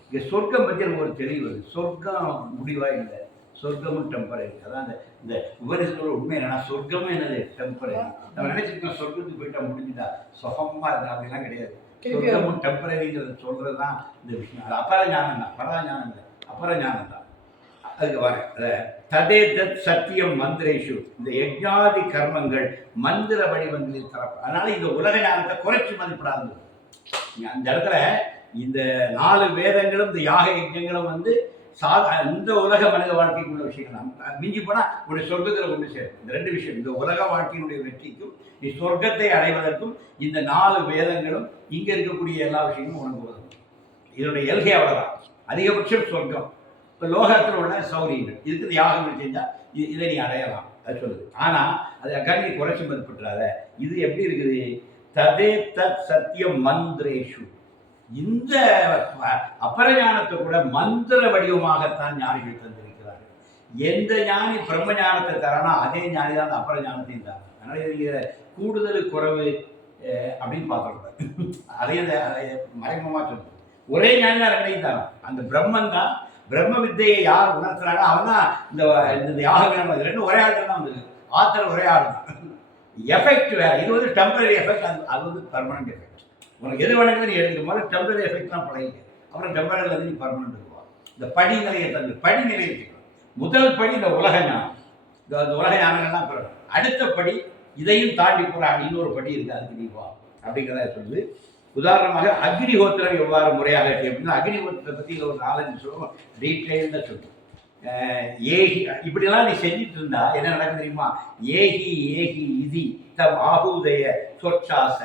இங்கே சொர்க்கம் பற்றி எனக்கு ஒரு தெளிவு வருது. சொர்க்கம் முடிவாக இல்லை, சொர்க்கமும் டெம்பரரி. அதான் இந்த உபரிசத்தோட உண்மை என்னன்னா, சொர்க்கமும் என்னது டெம்பரரி. நம்ம நினைச்சிருக்கோம் சொர்க்கத்துக்கு போயிட்டா முடிஞ்சுட்டா சுகமா இருக்கா, அப்படிலாம் கிடையாது. சொர்க்கமும் டெம்பரரிங்கிறது சொல்றது தான் இந்த விஷயம். அது அபர ஞானம் தான், பரா ஞானம் இல்லை, அபர ஞானம் தான். அதுக்கு வர ததே தத் சத்தியம் மந்திரேஷு, இந்த யஜ்ஞாதி கர்மங்கள் மந்திர வடிவங்களில் தரப்பு. அதனால இந்த உலக ஞானத்தை குறைச்சி மதிப்பிடாது. அந்த இடத்துல இந்த 4 வேதங்களும் இந்த யாக யஜ்ஞங்களும் இந்த உலக மனித வாழ்க்கைக்குள்ள விஷயங்கள் தான். மிஞ்சி போனால் உடைய சொர்க்கத்தில் கொண்டு சேரும். இந்த 2 விஷயம், இந்த உலக வாழ்க்கையினுடைய வெற்றிக்கும் நீ சொர்க்கத்தை அடைவதற்கும் இந்த 4 வேதங்களும் இங்கே இருக்கக்கூடிய எல்லா விஷயங்களும் உனக்கு உதவும். இதனுடைய எல்கை அவ்வளோதான். அதிகபட்சம் சொர்க்கம். இப்போ லோகத்தில் உள்ள சௌரியங்கள் இதுக்கு யாகங்கள் செஞ்சால் இதை நீ அடையலாம், அது சொல்லுது. ஆனால் அது அக்காண்டி குறைச்சி மதிப்பிட்டுறாத. இது எப்படி இருக்குது, ததே தத் சத்தியம் மந்திரேஷு. இந்த அபரஞானத்தை கூட மந்திர வடிவமாகத்தான் ஞானிகள் தந்திருக்கிறார்கள். எந்த ஞானி பிரம்ம ஞானத்தை தரானா அதே ஞானி தான் அந்த அபரஞானத்தையும் தான். அதனால இது கூடுதல் குறைவு அப்படின்னு பார்க்கக்கூடாது. அதையும் மறைமுகமாக சொல்லுது. ஒரே ஞானி தான் ரெண்டையும் தான். அந்த பிரம்மன் தான், பிரம்ம வித்தையை யார் உணர்த்துறாங்க அவன் தான் இந்த யாக வேணும். இது ரெண்டும் ஒரே ஆள் தான் வந்தது. ஆத்தர் ஒரே ஆள் தான். எஃபெக்ட் வேற. இது வந்து டெம்பரரி எஃபெக்ட், அது வந்து பர்மனன்ட் எஃபெக்ட். உனக்கு எது வேணுங்கிறது நீ எடுக்கும் போது டெம்பரரி எஃபெக்ட் தான் பழகிக்க. அப்புறம் டெம்பரரியில் வந்து நீ பர்மனன்ட் இருக்குவா. இந்த படிநிலையை தந்து படிநிலையை வச்சுக்கணும். முதல் படி இந்த உலக ஞானம். இந்த உலக ஞானங்கள்லாம் பெறணும். அடுத்த படி இதையும் தாண்டி போகிற இன்னொரு படி இருக்குது, அதுக்கு நீ வா அப்படிங்கிறத சொல்லுது. உதாரணமாக அக்னிஹோத்திரம் எவ்வாறு முறையாக இருக்கு அப்படின்னா, அக்னிஹோத்திரத்தை பற்றி ஒரு 4-5 சொல்லுவோம், டீட்டெயில்டாக சொல்லுவோம். ஏகி இப்படிலாம் நீ செஞ்சுட்டு இருந்தா என்ன நடக்கும் தெரியுமா? ஏகி ஏகி இதி தம் ஆகுதய சொற்சாச,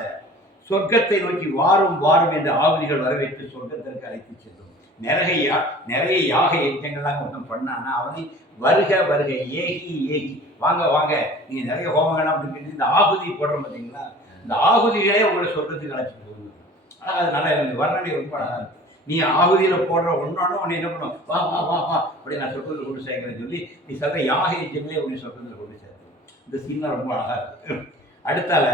சொர்க்கத்தை நோக்கி வாரும் வாரும் என்று ஆகுதிகள் வரவேற்று சொர்க்கத்திற்கு அழைத்து செல்லும். நிறைய யாக யஜ்ஞங்கள்லாம் ஒருத்தன் பண்ணான்னா அவனை வருக வருக ஏகி ஏகி வாங்க வாங்க, நீங்க நிறைய ஹோமங்கள்லாம் அப்படின்னு இந்த ஆகுதி போடுறோம் பார்த்தீங்களா, இந்த ஆகுதிகளே உங்களை சொர்க்கத்துக்கு அழைச்சிட்டு போகுது. ஆனால் அது நல்லா எனக்கு வர்ணனை ரொம்ப அழகாக இருக்கு. நீ ஆகுதியில் போடுற ஒன்றொன்னு உன்னை என்ன பண்ணும், வா வா வா வா அப்படி நான் சொர்க்கத்தில் கொண்டு சேர்க்கிறேன்னு சொல்லி நீ சொல்கிற யாக யஜ்ஞங்களே உன்னை சொர்க்கத்தில் கொண்டு சேர்க்கணும். இந்த சீன்லாம் ரொம்ப அழகாக இருக்கு. அடுத்தால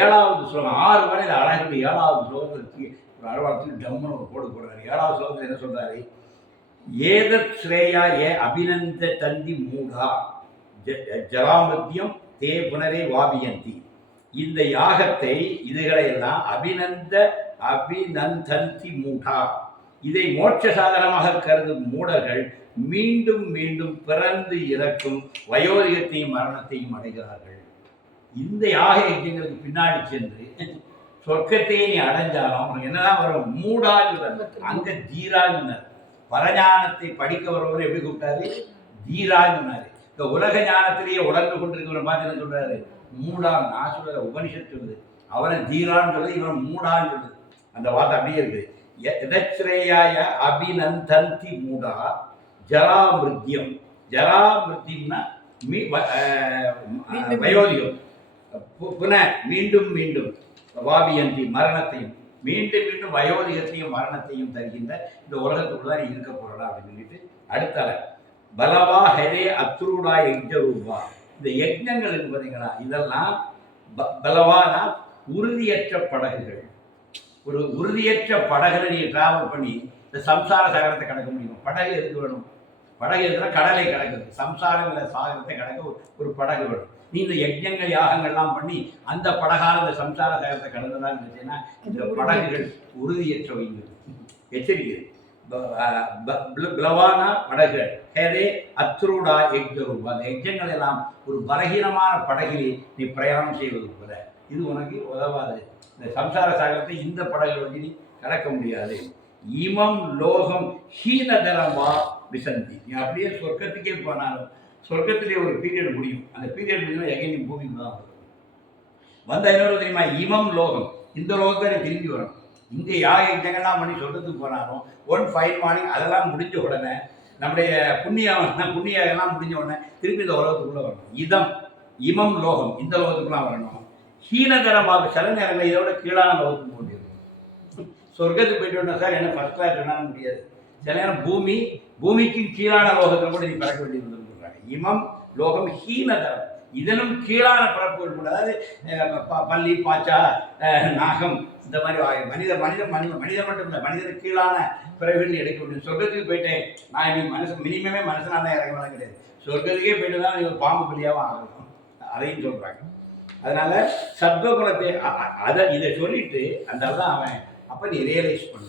7வது ஸ்லோகம் 6 வரை இதை அழகு. 7வது ஸ்லோகத்தில் ஒரு அறுவாரத்தில் டம்முன்னு ஒரு போடு போடுறாரு. 7வது ஸ்லோகத்தில் என்ன சொல்றாரு? ஏதத் ஸ்ரேயா ஏ அபிநந்த தந்தி மூடா ஜலாமத்தியம் தே புனரே வாபியந்தி. இந்த யாகத்தை இதுகளை எல்லாம் அபிநந்தந்தி மூடா, இதை மோட்ச சாதனமாக கருதும் மூடர்கள் மீண்டும் மீண்டும் பிறந்து இறக்கும் வயோதிகத்தையும் மரணத்தையும் அடைகிறார்கள். இந்த யாக யஜ்ஞங்களுக்கு பின்னாடி சென்று சொர்க்கத்தையே நீ அடைஞ்சாலும் உனக்கு என்னதான் வரும்? மூடான்னு அங்க தீரான்னு. பரஞானத்தை படிக்க வருவவர் எப்படி கூப்பிட்டாரு? தீரான்னு. இந்த உலக ஞானத்திலேயே உணர்ந்து கொண்டிருக்கிறவரை பார்த்து என்ன சொல்றாரு? மூடான். நான் சொல்ற உபனிஷத்து சொல்லுது, அவனை தீரான்னு சொல்லுது, இவன் மூடான்னு சொல்லுது. அந்த வார்த்தை அப்படியே இருக்குது. எதச்ரேயாய அபிநந்தந்தி மூடா ஜராமிருத்தியம். ஜராமிருத்தியம்னா வயோதிகம். புன மீண்டும் மீண்டும் வாபியந்தி மரணத்தையும், மீண்டும் மீண்டும் வயோதிகத்தையும் மரணத்தையும் தருகின்ற இந்த உலகத்துக்குள்ள தான் இருக்க போறா அப்படின்னு சொல்லிட்டு அடுத்தால பலவா ஹரே அத்ரூடா யஜ்ஞரூபா. இந்த யஜ்ஞங்கள் இருக்கு பார்த்தீங்களா, இதெல்லாம் பலவானா உறுதியற்ற படகுகள். ஒரு உறுதியற்ற படகுல நீ டிராவல் பண்ணி இந்த சம்சார சாகரத்தை கடக்க முடியும். படகு எதுக்கு வேணும்? படகு எதுனா கடலை கடக்குது. சம்சாரங்களை சாகரத்தை கடக்க ஒரு படகு வேணும். நீ இந்த யஜ்ஞங்கள் யாகங்கள்லாம் பண்ணி அந்த படகால இந்த சம்சார சாகரத்தை கடந்ததான் இருந்துச்சுன்னா இந்த படகுகள் உறுதியற்றவைங்கிறது எச்சரிக்கை. பிளவானா படகுகள் ஹேதே அத்ரூடா யஜ்ஞரூபா. அந்த யஜ்ஞங்கள் எல்லாம் ஒரு பலகீனமான படகிலே நீ பிரயாணம் செய்வது போல இது உனக்கு உதவாது. இந்த சம்சார சாகரத்தை இந்த படகுகள் வச்சு நீ கடக்க முடியாது. இமம் லோகம் ஹீனதரமா விசந்தி. நீ அப்படியே சொர்க்கத்துக்கே போனாலும் சொர்க்கத்திலே ஒரு பீரியட் முடியும். அந்த பீரியட் முடியும் எகைன் நீ பூமிக்கு தான் வந்த இன்னொரு தெரியுமா? இமம் லோகம், இந்த லோகத்தை திரும்பி வரும். இங்கே யாக யஜ்ஞங்கள்லாம் பண்ணி சொர்க்கத்துக்கு போனாலும் ஒன் ஃபைன் மார்னிங் அதெல்லாம் முடிஞ்ச உடனே நம்முடைய புண்ணியெல்லாம் முடிஞ்ச உடனே திருப்பி இந்த உலகத்துக்குள்ளே வரணும். இமம் லோகம், இந்த லோகத்துக்குலாம் வரணும். ஹீனதரமாக சில நேரங்களில் இதோட கீழான லோகத்துக்கு போட்டிருக்கும். சொர்க்கத்துக்கு போயிட்டு வரணும் சார், என்ன ஃபர்ஸ்ட் கிளாஸ் வேணாலும் முடியாது. சில நேரம் பூமிக்கு கீழான லோகத்தில் கூட நீ பறக்க வேண்டியது வந்துருக்குறாங்க. இமம் லோகம் ஹீனதரம், இதனும் கீழான பரப்புகள் கூட, அதாவது பள்ளி பாச்சா நாகம் இந்த மாதிரி மனிதன் மட்டும் இல்லை, மனிதனுக்கு கீழான பிறகுகள் எடுக்க முடியும். சொர்க்கத்துக்கு போயிட்டேன் நான் நீ மினிமமே மனுஷனால இறங்கலாம் கிடையாது. சொர்க்கத்துக்கே போயிட்டு தான் நீ ஒரு பாம்பு பள்ளியாகவும் ஆகணும், அதையும் சொல்றாங்க. அதனால சத்வகுணத்தை இதை சொல்லிட்டு அந்த அவன் அப்போ நீ ரியலைஸ் பண்ணு,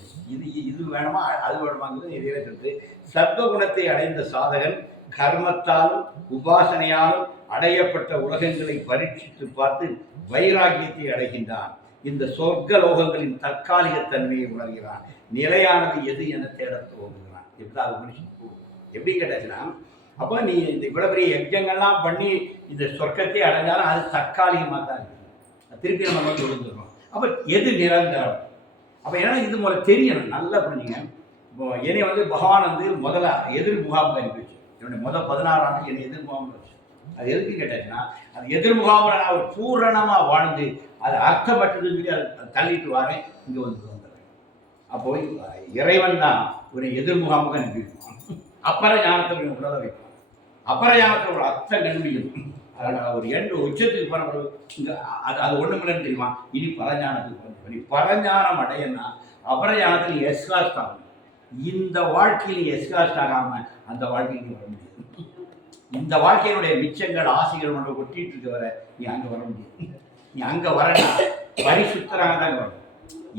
இது வேணுமா அது வேணுமாங்கிறது நீ ரியலைஸ் பண்ணிட்டு சத்வகுணத்தை அடைந்த சாதகன் கர்மத்தாலும் உபாசனையாலும் அடையப்பட்ட உலகங்களை பரீட்சித்து பார்த்து வைராகியத்தை அடைகின்றான். இந்த சொர்க்க லோகங்களின் தற்காலிக தன்மையை உணர்கிறான். நிலையானது எது என தேட துவங்குகிறான். எப்படி அது மனுஷன் எப்படி கேட்டாச்சுன்னா, அப்போ நீ இந்த இவ்வளவு பெரிய யஜ்ஞங்கள்லாம் பண்ணி இந்த சொர்க்கத்தை அடைஞ்சாலும் அது தற்காலிகமாக தான் இருக்குது. திருப்பி நம்ம வந்து விழுந்துடுறோம். அப்போ எது நிரந்தரம்? அப்போ ஏன்னா இது முதல்ல தெரியணும், நல்லா புரிஞ்சுங்க. இப்போ என்னை வந்து பகவான் வந்து முதல்ல எதிர் முகாம் அனுப்பிச்சு. என்னுடைய முதல் 16 ஆண்டு என்னை எதிர் முகாமில் வச்சு. அது எதுக்கு கேட்டாச்சுன்னா, அது எதிர் முகாமில் நான் ஒரு பூரணமாக வாழ்ந்து அது அர்த்தப்பட்டதுன்னு சொல்லி அதை தள்ளிட்டு வரேன், இங்கே வந்துடுறேன். அப்போ இறைவன் தான் ஒரு எதிர் முகாமுக அனுப்பிடுவான். அப்பற ஞானத்தை உடலை வைப்பான். அப்பற ஞானத்தை ஒரு அர்த்தம் கண்டுபிடிக்கும். ஒரு உச்சத்துக்கு போன இங்கே அது ஒன்றுமில்லன்னு தெரியுமா? இனி பரஞானத்துக்கு போகணும். பரஞானம் அடையன்னா அபரஞானத்தில் எஸ்காஸ்ட் ஆகும். இந்த வாழ்க்கையில் எஸ்காஸ்ட் ஆகாமல் அந்த வாழ்க்கைக்கு வர முடியாது. இந்த வாழ்க்கையினுடைய மிச்சங்கள் ஆசைகள் ஒன்று ஒட்டிட்டு இருக்க வர நீ அங்கே வர முடியாது. நீ அங்கே வரனா பரிசுத்தராக தான் வரணும்.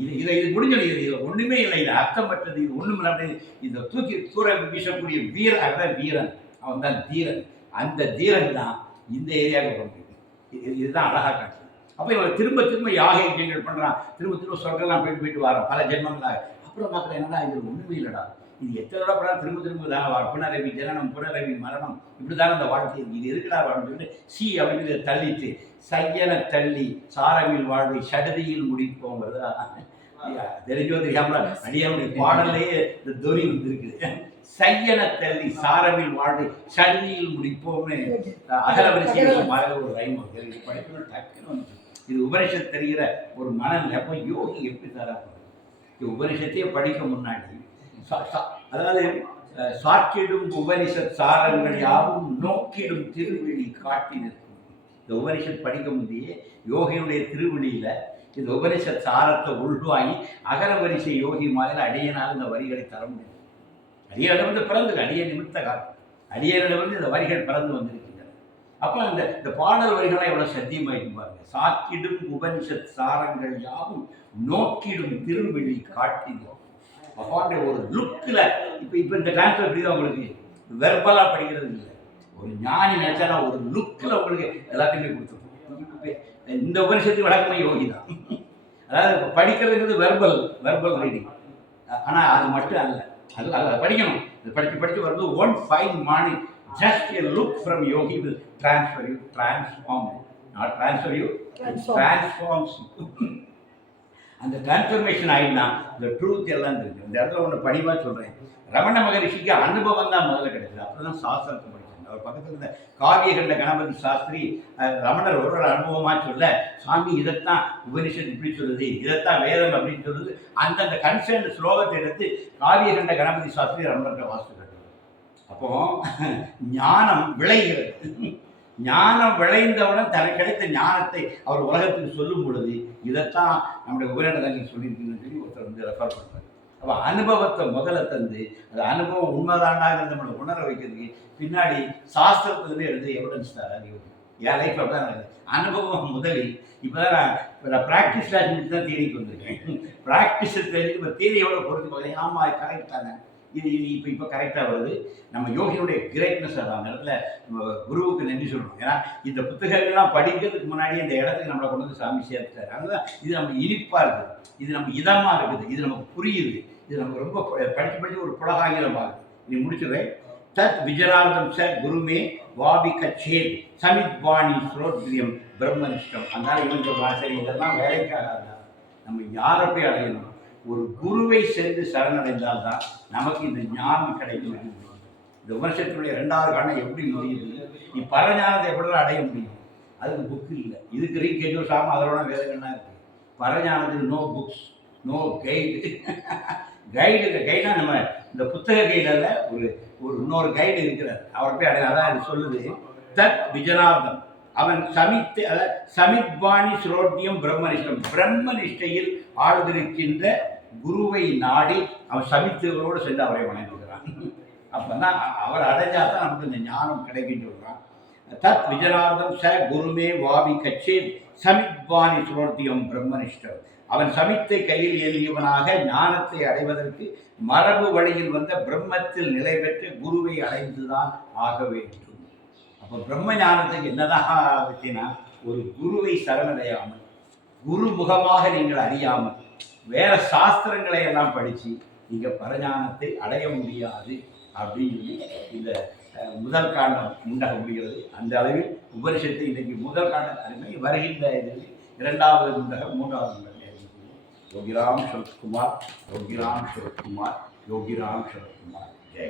இது முடிஞ்சது. இது ஒன்றுமே இல்லை, இது அர்த்தமற்றது, இது ஒன்றும் இல்லை. இந்த தூக்கி தூர வீசக்கூடிய வீரன், அதுதான் வீரன், அவன் தான் தீரன். அந்த தீரன் தான் இந்த ஏரியாவுக்கு வர முடியும். இதுதான் அழகாக காட்சி. அப்போ இவன் திரும்ப திரும்ப யாக யஜ்ஞங்கள் பண்ணுறான், திரும்ப திரும்ப சொர்க்கெல்லாம் போயிட்டு வரான் பல ஜென்மங்களாக. அப்புறம் பார்க்குறேன், என்னடா இது ஒன்றுமே இல்லைடா, இது எத்தனை படம் திரும்ப தான் புனரவி ஜனனம், புனரவி மரணம், இப்படி தானே அந்த வாழ்க்கை, இது எதுக்குடா வாழ்ந்து சொல்லிட்டு சி அப்படின்னு தள்ளிட்டு சையன தள்ளி சாரவில் வாழ்வை சடுதியில் முடிப்போங்கிறது தெரிஞ்சோ தெரியாமல அடியாவுடைய பாடல்லையே இந்த தொனி வந்துருக்குது. சையன தள்ளி சாரவில் வாழ்வை சடுதியில் முடிப்போம்னு அகலவரிசையில் ஒரு ரைம் படிக்கணும் டக்குன்னு வந்து. இது உபனிஷத் தெரிகிற ஒரு மனநிலை. அப்போ யோகி எப்படி தரா உபனிஷத்தையே படிக்க முன்னாடி அதாவது சாற்றிடும் உபனிஷத் சாரங்கள் யாவும் நோக்கிடும் திருவிழி காட்டி நிற்கும். இந்த உபனிஷத் படிக்க முந்தையே யோகியுடைய திருவிழியில இந்த உபனிஷத் சாரத்தை உள்வாங்கி அகர வரிசை யோகி மாதிரி அடியனால் இந்த வரிகளை தர முடியும். அடியனிடமிருந்து பிறந்தது, அடிய நிமித்த காலம், அடியனிடமிருந்து இந்த வரிகள் பிறந்து வந்திருக்கின்றன. அப்போ இந்த பாடல் வரிகளை எவ்வளவு சத்தியமாயிட்டு பாருங்க. சாக்கிடும் உபனிஷத் சாரங்கள் யாவும் நோக்கிடும் திருவிழி காட்டினோம். அப்பாண்ட ஒரு லுக்கில் இப்போ இந்த டிரான்ஸ்ஃபர் எப்படி தான் உங்களுக்கு வெர்பலாக படிக்கிறது இல்லை. ஒரு ஞானி நினைச்சா ஒரு லுக்கில் உங்களுக்கு எல்லாத்தையுமே கொடுத்துருக்கோம். இந்த உபனிஷத்துக்கு வழக்கமே யோகி தான். அதாவது படிக்கிறதுங்கிறது வெர்பல் ரீடிங். ஆனால் அது மட்டும் அல்ல, அது படிக்கணும். இது படித்து வரும்போது one fine morning just a look from yogi will transform not transfer you, transforms you. அந்த டிரான்ஸ்ஃபர்மேஷன் ஆகிடுனா இந்த ட்ரூத் எல்லாம் தெரியும். இந்த இடத்துல ஒன்று பணிவாக சொல்கிறேன், ரமண மகரிஷிக்கு அனுபவம் தான் முதல்ல கிடைச்சது. அப்புறம் தான் சாஸ்திரத்தை படித்தாங்க. அவர் பக்கத்தில் இருந்த காவிய கண்ட கணபதி சாஸ்திரி ரமணர் ஒரு அனுபவமாக சொல்ல, சாமி இதைத்தான் உபனிஷத் இப்படி சொல்லுது, இதைத்தான் வேதம் அப்படின்னு சொல்லுது. அந்தந்த கன்சர்ன் ஸ்லோகத்தை எடுத்து காவிய கண்ட கணபதி சாஸ்திரி ரமணர்கிட்ட வாசித்து கட்டுவார். அப்போ ஞானம் விளைகிறது. ஞானம் விளைந்தவுடன் தனக்கு கிடைத்த ஞானத்தை அவர் உலகத்துக்கு சொல்லும் பொழுது இதைத்தான் நம்முடைய உபநிடதங்கள் சொல்லியிருக்குன்னு சொல்லி ஒருத்தர் வந்து ரெஃபர் பண்ணுறாரு. அப்போ அனுபவத்தை முதல்ல தந்து அது அனுபவம் உண்மைதானாங்கிறத நம்மளை உணர வைக்கிறதுக்கு பின்னாடி சாஸ்திரத்துலேருந்து எழுத எவிடன்ஸ் தான். அது என் லைஃப் அப்படி தான் நடக்குது. அனுபவம் முதலில் இப்போ தான் நான் ப்ராக்டிஸ் ஆகிட்டு தான் தியரிக்கு வந்திருக்கேன். ப்ராக்டிஸை தெரிஞ்சு இப்போ தியரியோட பொறுத்து பார்க்குறேன். ஆமாம், அது கரெக்ட் தானே, இது இப்போ கரெக்டாக வருது. நம்ம யோகியுடைய கிரேட்னஸ் அது. அந்த இடத்துல குருவுக்கு நன்றி சொல்லணும். ஏன்னா இந்த புத்தகங்கள்லாம் படிக்கிறதுக்கு முன்னாடி இந்த இடத்துக்கு நம்மளை கொண்டு வந்து சாமி சேர்த்துட்டாரு. அதுதான் இது நமக்கு இனிப்பாக இருக்குது, இது நமக்கு இதமாக இருக்குது, இது நமக்கு புரியுது, இது நமக்கு ரொம்ப படித்து ஒரு புலகாங்கிரமாக இருக்குது. நீ முடிச்சுடுறேன். தத் விஜயானந்தம் சார் குருமே வாபி கச்சேத் சமித் வாணி ஸ்ரோத்ரியம் பிரம்மனிஷ்டம். அதனால இவன் சொல்கிறான், சரி இதெல்லாம் வேலைக்காக நம்ம யாரை போய் அடையணும், ஒரு குருவை சென்று சரணடைந்தால் தான் நமக்கு இந்த ஞானம் கிடைக்கும். இந்த உபனிஷத்தினுடைய 2வது காரணம் எப்படி முடியுது, நீ பரஞானத்தை எப்படி அடைய முடியும், அதுக்கு புக்கு இல்லை. இதுக்கு ரீகேஜோ சாம அதோட வேதங்கள்லாம் இருக்குது. பரஞானத்துக்கு நோ புக்ஸ், நோ கைடு. கைடா நம்ம இந்த புத்தக கைடில் ஒரு இன்னொரு கைடு இருக்கிறார், அவர் போய் அடைய. அதான் இது சொல்லுது, தத் விஜனார்தம் அவன் சமித்வாணி ஸ்ரோத்தியம் பிரம்மனிஷ்டம். பிரம்மனிஷ்டையில் ஆழ்ந்திருக்கின்ற குருவை நாடி அவன் சமித்துகளோடு சென்று அவரை வணங்குகிறான். அப்பதான் அவர் அடைஞ்சாதான் நமக்கு இந்த ஞானம் கிடைக்கும் சொல்றான். தத் விஜனார்தம் ச குருமே வாவி கச்சே சமித்வாணி ஸ்ரோத்தியம் பிரம்மனிஷ்டம். அவன் சமித்தை கையில் ஏந்தியவனாக ஞானத்தை அடைவதற்கு மரபு வழியில் வந்த பிரம்மத்தில் நிலை பெற்று குருவை அடைந்துதான் ஆக வேண்டும். அப்போ பிரம்ம ஞானத்துக்கு என்னதான் பற்றினா, ஒரு குருவை சரணடையாமல், குரு முகமாக நீங்கள் அறியாமல் வேற சாஸ்திரங்களை எல்லாம் படித்து நீங்கள் பரஞானத்தை அடைய முடியாது அப்படின்னு சொல்லி இந்த முதல் காண்டம் உண்டாக முடிகிறது. அந்த அளவில் உபனிஷத்தை இன்றைக்கு முதல் காண்டம் அருமை வருகின்ற இதில் 2வது முண்டக 3வது முண்டக யோகிராம் சரத்குமார், யோகிராம் சரத்குமார், யோகிராம் சரத்குமார். ஜெய